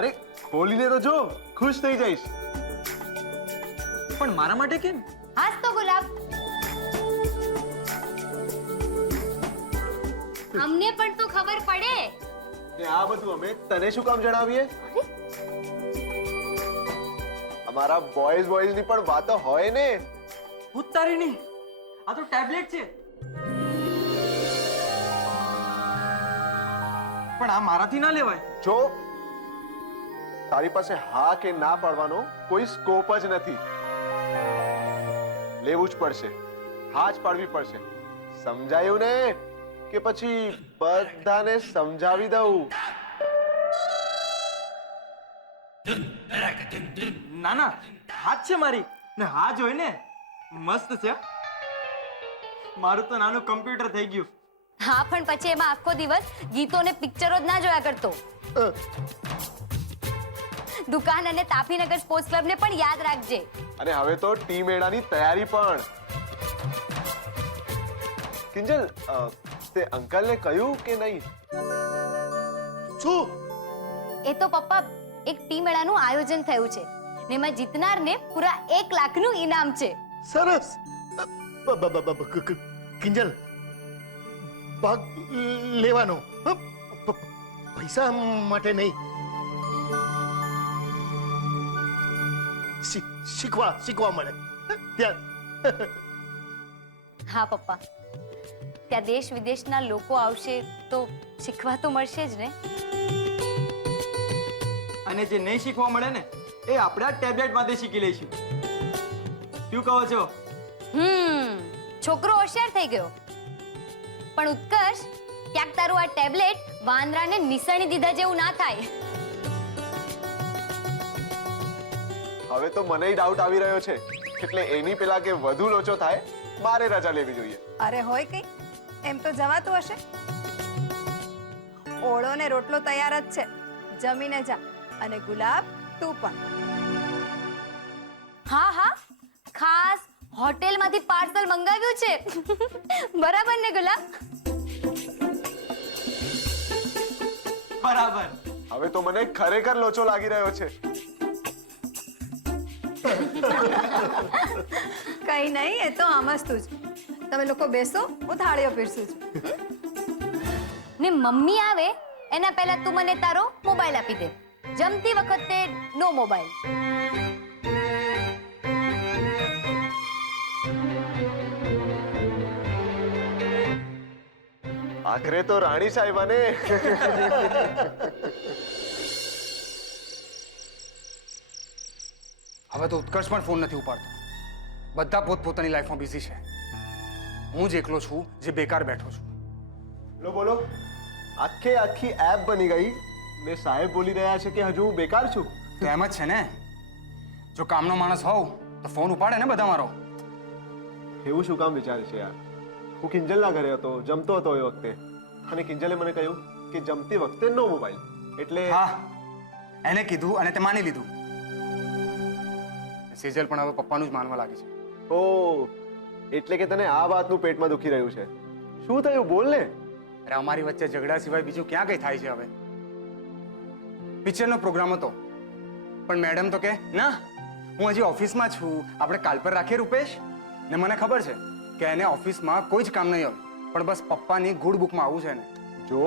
અરે ખોલીને તો જો, ખુશ થઈ જઈશ. પણ મારા માટે કેમ? હાસ તો ગુલાબ, અમને પણ તો ખબર પડે. ને આ બધું અમે તને શું કામ જણાવીએ? અમારા બોયઝની પણ વાતો હોય ને. ઉતારીની આ તો ટેબ્લેટ છે. પણ આ મારાથી ના લેવાય. જો તારી પાસે હા કે ના પાડવાનો કોઈ સ્કોપ જ નથી. લેવું જ પડશે, હા જ પાડવી પડશે. સમજાયું ને? કે પછી બધાને સમજાવી દઉં? ના ના, હાથ છે મારી ને હા જોઈ ને મસ્ત છે. મારું તો નાનું કમ્પ્યુટર થઈ ગયું. હા, પણ પછી એમાં આખો દિવસ ગીતો ને પિક્ચરો જ ના જોયા કરતો. દુકાન અને તાપીનગર સ્પોર્ટ્સ ક્લબ ને પણ યાદ રાખજે. અને હવે તો ટી મેળાની તૈયારી પણ. કિંજલ, તે અંકલને કહ્યું કે નહીં? શું? એ તો પપ્પા, એક ટી મેળાનું આયોજન થયું છે ને એમાં જીતનારને પૂરા 1 લાખનું ઇનામ છે. સરસ. કિંજલ, ભાગ લેવાનો, પૈસા માટે નહીં. શીખવા મળે ત્યાં. હા પપ્પા, ત્યાં દેશ વિદેશના લોકો આવશે તો શીખવા તો મળશે જ ને. અને જે નહીં શીખવા મળે ને એ આપણે આ ટેબ્લેટમાંથી શીખી લઈશું. શું કહો છો? છોકરો હોશિયાર થઈ ગયો. પણ ઉત્કર્ષ, ક્યાંક તારું આ ટેબ્લેટ વાંદરાને નિશાની દીધા જેવું ના થાય. હવે તો મને ડાઉટ આવી રહ્યો છે. એટલે એની પેલા કે વધુ લોચો થાય, મારે રજા લેવી જોઈએ. અરે હોય કઈ, એમ તો જવાતું હશે. ઓળો ને રોટલો તૈયાર જ છે, જમીને જા. અને ગુલાબ, તું પણ. હા હા, ખાસ હોટેલમાંથી પાર્સલ મંગાવ્યું છે. બરાબર ને ગુલાબ? બરાબર. હવે તો મને ખરેખર લોચો લાગી રહ્યો છે. કઈ નહીં, એ તો આમસ્તું જ. તમે લોકો બેસો, હું થાળીઓ પીરસું છું. ને મમ્મી આવે એના પહેલા તું મને તારો મોબાઈલ આપી દે. જમતી વખતે નો મોબાઈલ. આખરે તો રાણી સાહેબાને હવે તો ઉત્કર્ષ પણ ફોન નથી ઉપાડતો. બધા પોતપોતાની લાઈફમાં બિઝી છે. હું જ એકલો છું જે બેકાર બેઠો છું. લો બોલો, આખી એપ બની ગઈ ને સાહેબ બોલી રહ્યા છે કે હજુ હું બેકાર છું. તો એમ જ છે ને, જો કામનો માણસ હોવ તો ફોન ઉપાડે ને બધા મારો. એવું શું કામ વિચારે છે યાર? હું કિંજલના ઘરે હતો, જમતો હતો એ વખતે, અને કિંજલે મને કહ્યું કે જમતી વખતે નો મોબાઈલ. એટલે હા, એને કીધું અને તે માની લીધું. સેજલ પણ હવે પપ્પાનું જ માનવા લાગી છે. ઓ, એટલે કે તને આ વાતનું પેટમાં દુખી રહ્યું છે. શું થયું બોલ ને. અરે અમારી વચ્ચે ઝઘડા સિવાય બીજું ક્યાં કઈ થાય છે હવે? પિક્ચરનો પ્રોગ્રામ હતો, પણ મેડમ તો કે ના, હું હજી ઓફિસમાં છું, આપણે કાલ પર રાખીએ રૂપેશ. ને મને ખબર છે કે એને ઓફિસમાં કોઈ જ કામ નહીં હોય, પણ બસ પપ્પાની ગુડ બુકમાં આવવું છે ને. જો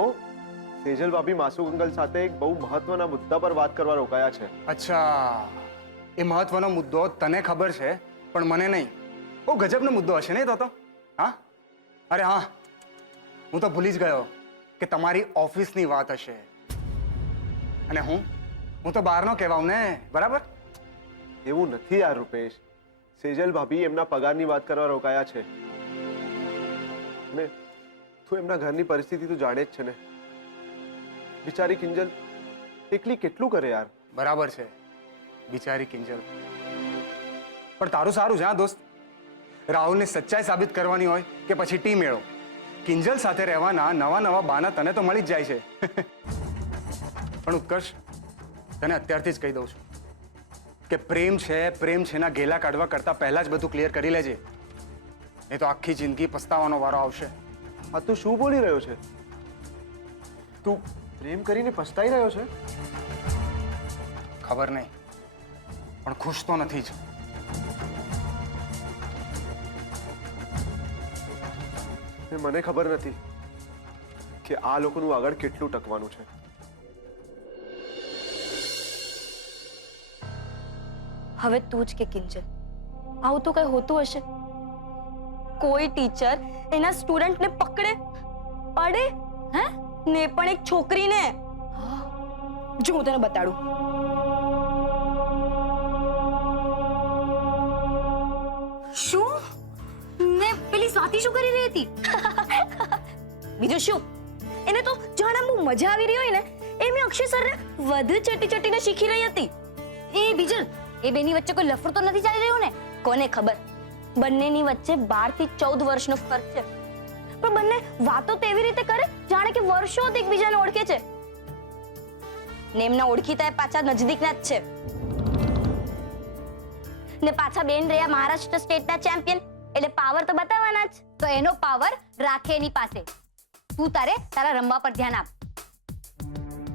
સેજલ ભાભી માસુ અંકલ સાથે એક બહુ મહત્વના મુદ્દા પર વાત કરવા રોકાયા છે. અચ્છા, એ મહત્વનો મુદ્દો તને ખબર છે પણ મને નહીં. બહુ ગજબનો મુદ્દો હશે નહીં તો? હા, અરે હા, હું તો ભૂલી જ ગયો કે તમારી ઓફિસની વાત હશે. અને હું તો બહારનો કહેવાઉં ને, બરાબર? એવું નથી યાર રૂપેશ. સેજલ ભાભી એમના પગારની વાત કરવા રોકાયા છે. ને તું એમના ઘરની પરિસ્થિતિ તો જાણે જ છે ને. બિચારી કિંજલ એકલી કેટલું કરે યાર. બરાબર છે, બિચારી કિંજલ. પણ તારું સારું છે હા દોસ્ત. રાહુલને સચ્ચાઈ સાબિત કરવાની હોય કે પછી ટી મેળો, કિંજલ સાથે રહેવાના નવા નવા બાના તને તો મળી જ જાય છે. પણ ઉત્કર્ષ, તને અત્યારથી જ કહી દઉં છું કે પ્રેમ છે ના ગેલા કાઢવા કરતા પહેલા જ બધું ક્લિયર કરી લેજે, નહીં તો આખી જિંદગી પસ્તાવાનો વારો આવશે. આ તું શું બોલી રહ્યો છે? તું પ્રેમ કરીને પસ્તાઈ રહ્યો છે? ખબર નહીં, પણ ખુશ તો નથી જ. મને ખબર નથી કે આ લોકોનું આગળ કેટલું ટકવાનું છે. હવે તું જ કે કિંજલ, આવું તો કઈ હોતું હશે? કોઈ ટીચર એના સ્ટુડન્ટને પકડે પડે હે ને પણ એક છોકરીને? જો હું તને બતાડું. શું ને પેલી સ્વાતિ શું કરી રહી હતી? બીજું શું, એને તો જાણે બહુ મજા આવી રહી હોય ને એમ અક્ષય સરને વધુ ચટીને શીખી રહી હતી. એ બીજલ, એ બેની વચ્ચે કોઈ લફડું તો નથી ચાલી રહ્યું ને? કોને ખબર, બંનેની વચ્ચે 12 થી 14 વર્ષનો ફરક છે, પણ બંને વાતો તો એવી રીતે કરે જાણે કે વર્ષોથી એકબીજાને ઓળખે છે. ને એમના ઓળખીતા એ પાછા નજદીકના જ છે. ને પાછા બેન રહ્યા મહારાષ્ટ્ર સ્ટેટના ચેમ્પિયન, એટલે પાવર તો બતાવવાના જ. તો એનો પાવર રાખે એની પાસે. તું તારા રમવા પર ધ્યાન આપ.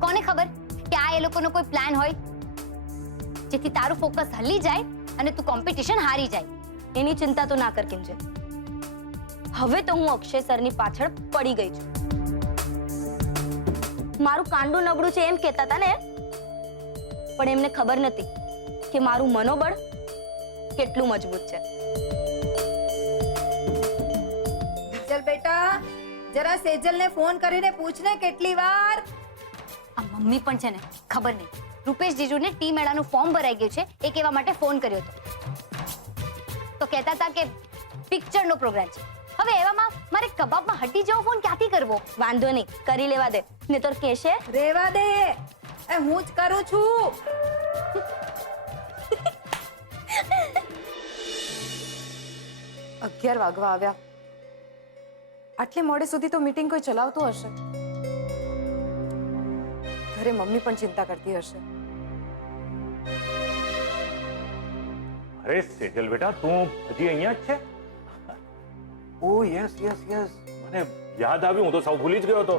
કોને ખબર કે આ એ લોકોનો કોઈ પ્લાન હોય જેથી તારું ફોકસ હલી જાય અને તું કોમ્પિટિશન હારી જાય. એની ચિંતા તો ના કર કિંજલ. હવે તો હું અક્ષય સરની પાછળ પડી ગઈ છું. મારું કાંડું નબળું છે એમ કહેતા હતા ને, પણ એમને ખબર નથી કે મારું મનોબળ કેટલું મજબૂત છે. ચલ બેટા, જરા સેજલને ફોન કરીને પૂછને કેટલી વાર. આ મમ્મી પણ છે ને, ખબર નહીં રૂપેશ જીજુને ટી મેળાનું ફોર્મ ભરાઈ ગયું છે એ કહેવા માટે ફોન કર્યો હતો. તો કહેતા હતા કે પિક્ચરનો પ્રોગ્રામ છે. હવે એવામાં મારે કબાબમાં હટી જેવો ફોન ક્યાંથી કરવો? વાંધો નહીં, કરી લેવા દે, ને તો કહેશે રેવા દે, એ હું જ કરું છું. 11 વાગવા આવ્યા. આટલી મોડે સુધી તો મીટિંગ કોઈ ચલાવતું હશે. ઘરે મમ્મી પણ ચિંતા કરતી હશે. અરે સેજલ બેટા, તું હજી અહીંયા જ છે? ઓ યસ યસ યસ, મને યાદ આવ્યું, હું તો સાવ ભૂલી જ ગયો હતો.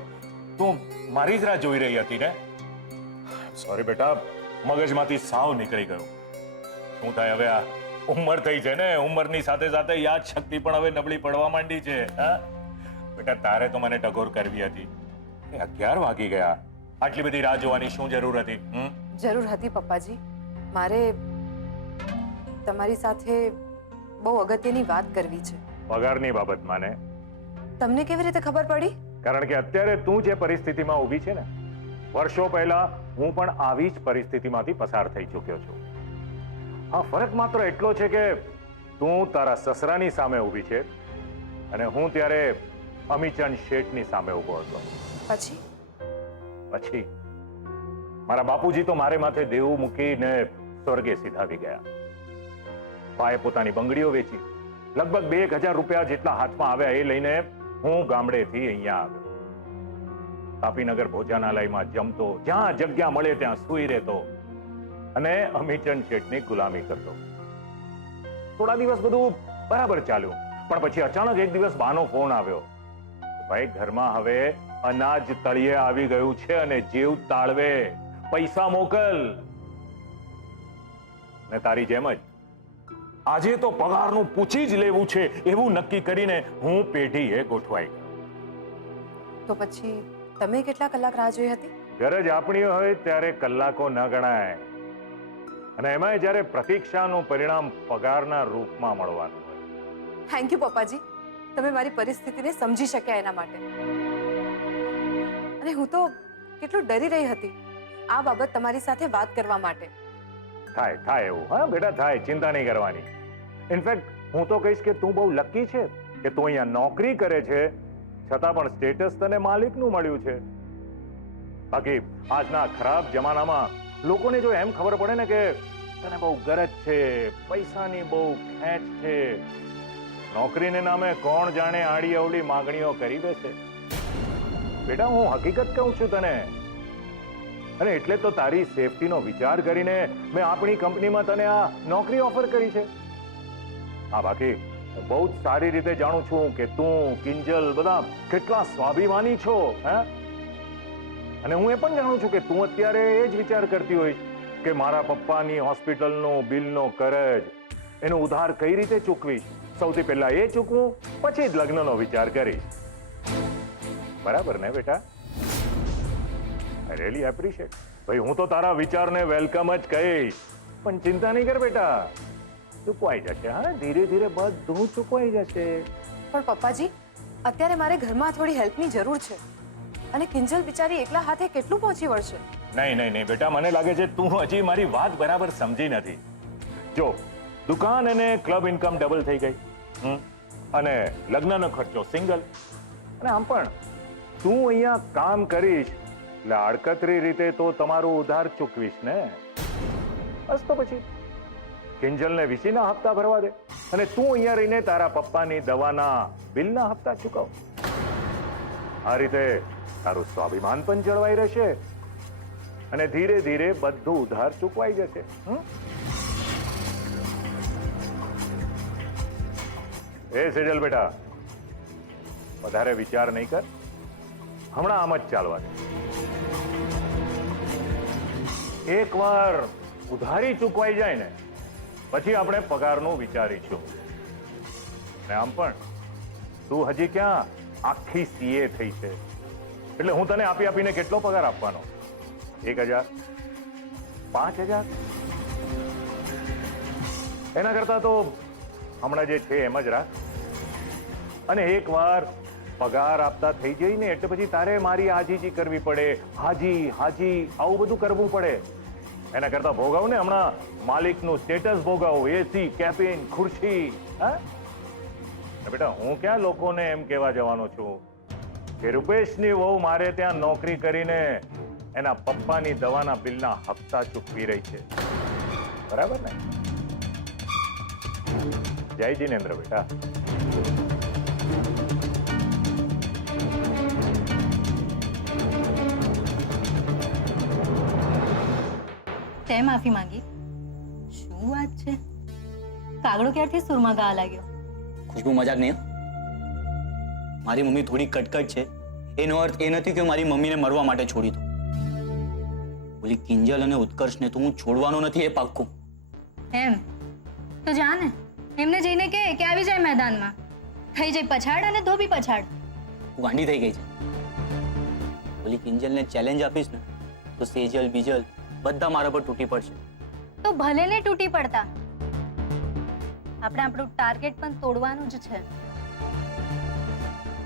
તું મારી જ રાહ જોઈ રહી હતી ને? સોરી બેટા, મગજમાંથી સાવ નીકળી ગયું. શું થાય હવે, આ ઉંમર થઈ છે ને, ઉંમરની સાથે સાથે યાદ શક્તિ પણ હવે નબળી પડવા માંડી છે. હા બેટા, તારે તો મને ટકોર કરવી હતી. 11 વાગી ગયા. આટલી બધી રાહ જોવાની શું જરૂર હતી? જરૂર હતી પપ્પાજી. મારે તમારી સાથે બહુ અગત્યની વાત કરવી છે. પગારની બાબતમાં ને? તમને કેવી રીતે ખબર પડી? કારણ કે અત્યારે તું જે પરિસ્થિતિમાં ઊભી છે ને, વર્ષો પહેલા હું પણ આવી જ પરિસ્થિતિમાંથી પસાર થઈ ચૂક્યો છું. હા, ફરક માત્ર એટલો છે કે તું તારા સસરાની સામે ઊભી છે અને હું ત્યારે અમીચંદ શેઠની સામે ઊભો હતો. પછી મારા બાપુજી તો મારે માથે દેવું મૂકીને સ્વર્ગે સીધાવી ગયા. બાએ પોતાની બંગડીઓ વેચી લગભગ 2000 રૂપિયા જેટલા હાથમાં આવ્યા એ લઈને હું ગામડેથી અહીંયા આવ્યો. તાપીનગર ભોજનાલયમાં જમતો, જ્યાં જગ્યા મળે ત્યાં સૂઈ રહેતો અને અમીચંદ શેઠની ગુલામી કરતો. થોડા દિવસ બધું બરાબર ચાલ્યું, પણ પછી અચાનક એક દિવસ બાનો ફોન આવ્યો. ભાઈ, ઘરમાં હવે અનાજ તળિયે આવી ગયું છે અને જીવ તાળવે, પૈસા મોકલ. ને તારી જેમ જ આજે તો પગારનું પૂછી જ લેવું છે એવું નક્કી કરીને હું પેઢીએ ગોઠવાઈ ગયો. તો પછી તમે કેટલા કલાક રાહ જોઈ હતી? ગરજ આપણી હોય ત્યારે કલાકો ન ગણાય, અને એમાંય જ્યારે પ્રતીક્ષાનું પરિણામ પગારના રૂપમાં મળવાનું હોય. થેન્ક યુ પપ્પાજી, તમે મારી પરિસ્થિતિને સમજી શક્યા એના માટે. અને હું તો કેટલું ડરી રહી હતી આ બાબત તમારી સાથે વાત કરવા માટે. થાય એવું. હા બેટા, થાય, ચિંતા નહીં કરવાની. ઇનફેક્ટ હું તો કહીશ કે તું બહુ લકી છે કે તું અહીંયા નોકરી કરે છે છતાં પણ સ્ટેટસ તને માલિકનું મળ્યું છે. બાકી આજના ખરાબ જમાનામાં લોકોને જો એમ ખબર પડે ને કે તને બહુ ગરજ છે, પૈસાની બહુ ખેંચ છે, નોકરીને નામે કોણ જાણે આડી અવળી માગણીઓ કરી બેસે. બેટા, હું હકીકત કહું છું તને, અને એટલે તો તારી સેફટીનો વિચાર કરીને મેં આપણી કંપનીમાં તને આ નોકરી ઓફર કરી છે. હા, બાકી હું બહુ જ સારી રીતે જાણું છું કે તું, કિંજલ બધા કેટલા સ્વાભિમાની છો. હે, અને હું એ પણ જાણું છું કે તું અત્યારે એ જ વિચાર કરતી હોઈશ કે મારા પપ્પાની હોસ્પિટલનો બિલનો કરજ, એનો ઉધાર કઈ રીતે ચૂકવીશ. સૌથી પહેલા એ ચૂકવું, પછી જ લગ્નનો વિચાર કરીશ. બરાબર ને બેટા? I really appreciate. ભાઈ, હું તો તારા વિચારને વેલકમ જ કહીશ, પણ ચિંતા નહીં કર બેટા, ચૂકવાઈ જશે. હા, ધીરે ધીરે બધું ચૂકવાઈ જશે. પણ પપ્પાજી, અત્યારે મારે ઘરમાં થોડી હેલ્પની જરૂર છે, અને કિંજલ બિચારી એકલા હાથે કેટલું પહોંચી વળશે? નહીં બેટા, મને લાગે છે તું હજી મારી વાત બરાબર સમજી નથી. જો, દુકાન અને ક્લબ ઇન્કમ ડબલ થઈ ગઈ, અને લગ્નનો ખર્ચો સિંગલ, અને આમ પણ તું અહીંયા કામ કરીશ એટલે આડકતરી રીતે તો તમારું ઉધાર ચૂકવીશ ને. બસ, તો પછી કિંજલને વીસીના હપ્તા ભરવા દે અને તું અહીંયા રહીને તારા પપ્પાની દવાના બિલના હપ્તા ચૂકવ. આ રીતે તારું સ્વાભિમાન પણ જળવાઈ રહેશે અને ધીરે ધીરે બધું ઉધાર ચૂકવાઈ જશે. એ સેજલ બેટા, વધારે વિચાર નહીં કર, હમણાં આમ જ ચાલવા દે. એકવાર ઉધારી ચૂકવાઈ જાય ને પછી આપણે પગારનું વિચારીશું. ને આમ પણ તું હજી ક્યાં આખી સીએ થઈ છે, એટલે હું તને આપીને કેટલો પગાર આપવાનો? 1000, 5000? એના કરતા તો હમણાં જે છે એમ જ રાખ. અને એકવાર પગાર આપતા થઈ જઈને એટલે પછી તારે મારી આજીજી કરવી પડે, હાજી આવું બધું કરવું પડે. એના કરતા ભોગવ ને હમણાં માલિકનું સ્ટેટસ ભોગવ, એસી, કેબિન, ખુરશી. હા બેટા, હું ક્યાં લોકોને એમ કહેવા જવાનો છું કે રૂપેશની વહુ મારે ત્યાં નોકરી કરીને એના પપ્પાની દવાના બિલના હપ્તા ચૂકવી રહી છે. બરાબર ને? જય જીનેન્દ્ર બેટા. તે માફી માંગી? શું વાત છે? કાગડો ક્યારથી સુરમાં ગા લાગ્યો? ખુશ્બુ, મજાક નહીં. મારી મમ્મી થોડી કટકટ છે, એનો અર્થ એ નથી કે મારી મમ્મીને મરવા માટે છોડી દઉં. બોલી કિંજલ અને ઉત્કર્ષને તો હું છોડવાનો નથી, એ પાક્કું. એમ તો જા ને, એમને જઈને કે આવી જાય મેદાનમાં, થઈ જાય પછાડ અને ધોબી પછાડ. હું ગાંડી થઈ ગઈ છે. બોલી કિંજલને ચેલેન્જ આપીશ ને તો સેજલ બીજલ બધા મારા પર તૂટી પડશે. તો ભલે ને તૂટી પડતા, આપણે આપણું ટાર્ગેટ પણ તોડવાનું જ છે,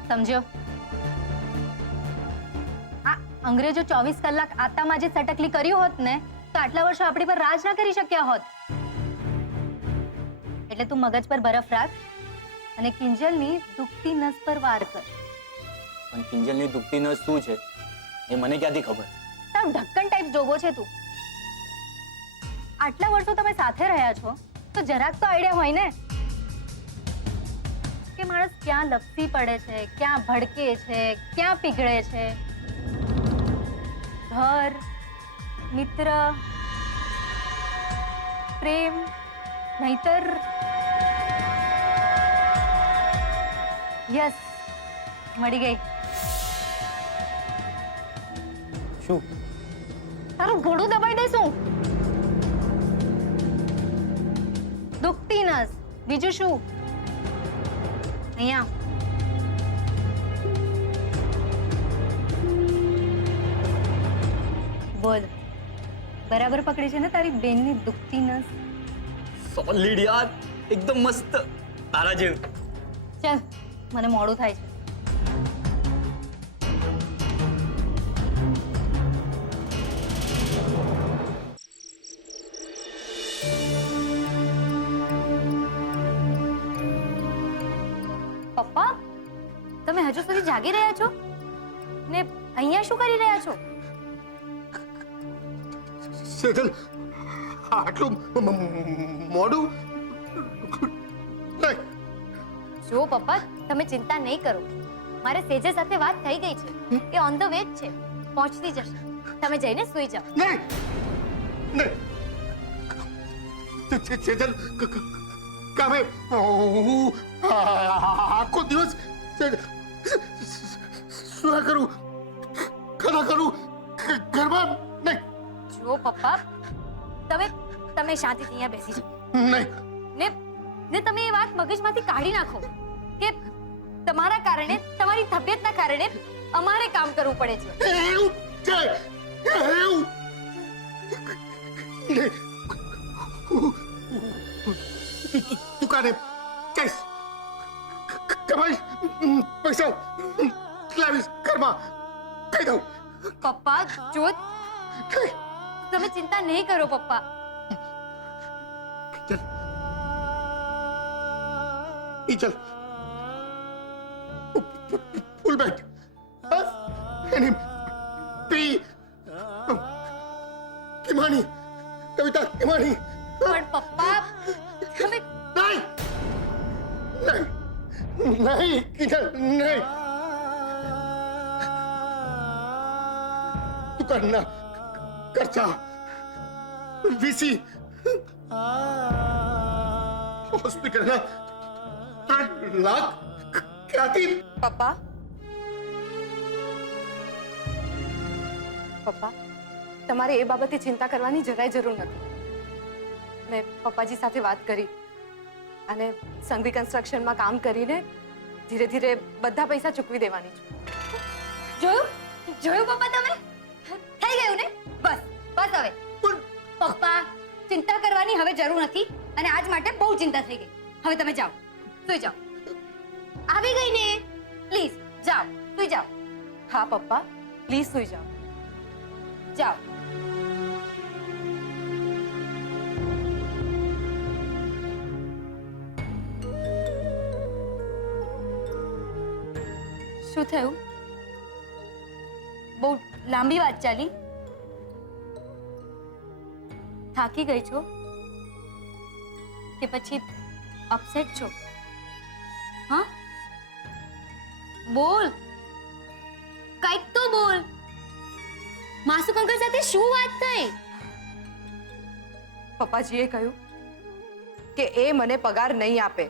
સમજ્યો? આ અંગ્રેજો 24 કલાક આતામાં જે સટકલી કર્યું હોત ને, તો આટલા વર્ષો આપણી પર રાજ ના કરી શક્યા હોત. એટલે તું મગજ પર બરફ રાખ અને કિંજલની દુખતી નસ પર વાર કર. પણ કિંજલની દુખતી નસ શું છે એ મને ક્યાંથી ખબર? તારું ઢક્કન ટાઈપ જોગો છે તું. આટલા વર્ષો તમે સાથે રહ્યા છો તો જરાક તો આઈડિયા હોય ને કે માણસ ક્યાં લપસી પડે છે, ક્યાં ભડકે છે, ક્યાં પીગળે છે. ઘર, મિત્ર, પ્રેમ, નહીતર યસ, મળી ગઈ. શું? તારું ઘોડું દબાઈ દઈશું. દુખતી નસ, બીજું શું? અહીંયા બોલ, બરાબર પકડી છે ને તારી બેનની દુખતી નસ? સોલિડ યાર, એકદમ મસ્ત, તારા જેવું. ચાલ, મને મોડું થાય છે. પપ્પા, તમે હજુ સુધી જાગી રહ્યા છો ને અહીંયા શું કરી રહ્યા છો? સેજલ, આટલું મોડું? નહીં. જો પપ્પા, તમે ચિંતા નહીં કરો. મારે સેજલ સાથે વાત થઈ ગઈ છે. એ ઓન ધ વે જ છે, પહોંચતી જશે. તમે જઈને સૂઈ જાઓ. નહીં નહીં સેજલ, કામે હું આખો દિવસ શું કરું, ખરા કરું ઘરમાં? નહીં જો પપ્પા, તમે શાંતિથી અહીંયા બેસી જાઓ નહીં. ને તમે એ વાત મગજમાંથી કાઢી નાખો કે તમારા કારણે, તમારી તબિયતના કારણે અમારે કામ કરવું પડે છે. એવું છે, એવું દુકાને જઈશ, કમાઈશ, પૈસા લાવીશ, ઘરમાં કહી દઉં. પપ્પા જો, તમે ચિંતા નહીં કરો પપ્પા. ચલ ફૂલ બેટ એની પી કિમાની, કવિતા કિમાની. પણ પપ્પા તમે નહીં નહીં નહીં કિંજલ, નહીં. દુકાનના ખર્ચા, વીસી, હોસ્પિટલના 3 લાખ ક્યાંથી? પપ્પા, તમારે એ બાબતે ચિંતા કરવાની જરાય જરૂર નથી. મેં પપ્પાજી સાથે વાત કરી અને સંઘવી કન્સ્ટ્રક્શનમાં કામ કરીને ધીરે ધીરે બધા પૈસા ચૂકવી દેવાની છું. જોયું પપ્પા, તમે થઈ ગયું ને? બસ બસ, હવે પપ્પા ચિંતા કરવાની હવે જરૂર નથી. અને આજ માટે બહુ ચિંતા થઈ ગઈ. હવે તમે જાઓ, સુઈ જાઓ. આવી ગઈ ને, પ્લીઝ જાઓ, સુઈ જાઓ. હા પપ્પા, પ્લીઝ સુઈ જાઓ. જાઓ. શું થયું? બહુ લાંબી વાત ચાલી? થાકી ગઈ છો કે પછી અપસેટ છો? હા, બોલ, કંઈક તો બોલ. માસુ અંકલ સાથે શું વાત થઈ? પપ્પાજીએ કહ્યું કે એ મને પગાર નહીં આપે